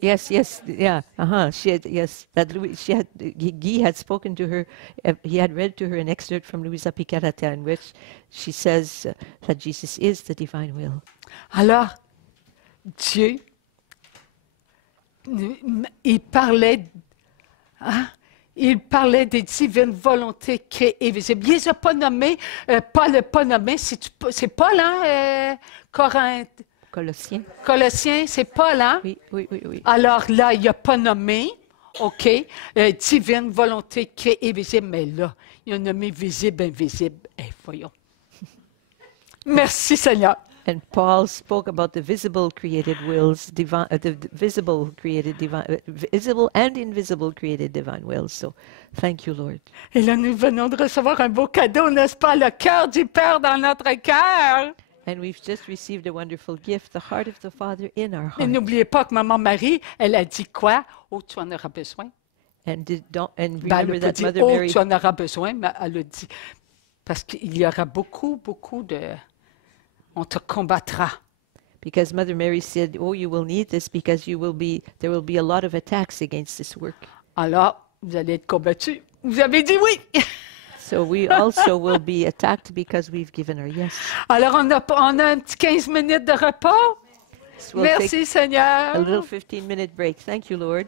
Yes, yeah, She had, yes, Guy had spoken to her, he had read to her an excerpt from Louisa Picaretta in which she says that Jesus is the divine will. Alors, Dieu, il parlait des divines volontés créées visibles. Il ne les a pas nommées, Paul pas nommé, c'est Paul, hein, Colossiens, c'est Paul, hein? Oui. Alors là, il n'a pas nommé. OK, divine volonté créée, visible, mais là, il a nommé visible, invisible. Voyons. Merci Seigneur. And Paul spoke about the visible created wills, the visible created divine, visible and invisible created divine wills. So, thank you, Lord. Et là, nous venons de recevoir un beau cadeau, n'est-ce pas? Le cœur du Père dans notre cœur. And we've just received a wonderful gift, the heart of the Father in our Et heart. n'oubliez pas que Maman Marie, elle a dit quoi? Oh, tu en auras besoin. And Ben, elle remember n'a pas that dit, Mother oh, Mary. tu en auras besoin, mais elle a dit, parce qu'il y aura beaucoup de... On te combattra. Because Mother Mary said, "Oh, you will need this because there will be a lot of attacks against this work." Alors, vous allez être combattus. Vous avez dit oui. So we also will be attacked because we've given our yes. Alors, on a un petit 15 minutes de repos. So we'll take Merci Seigneur. a little 15-minute break. Thank you, Lord.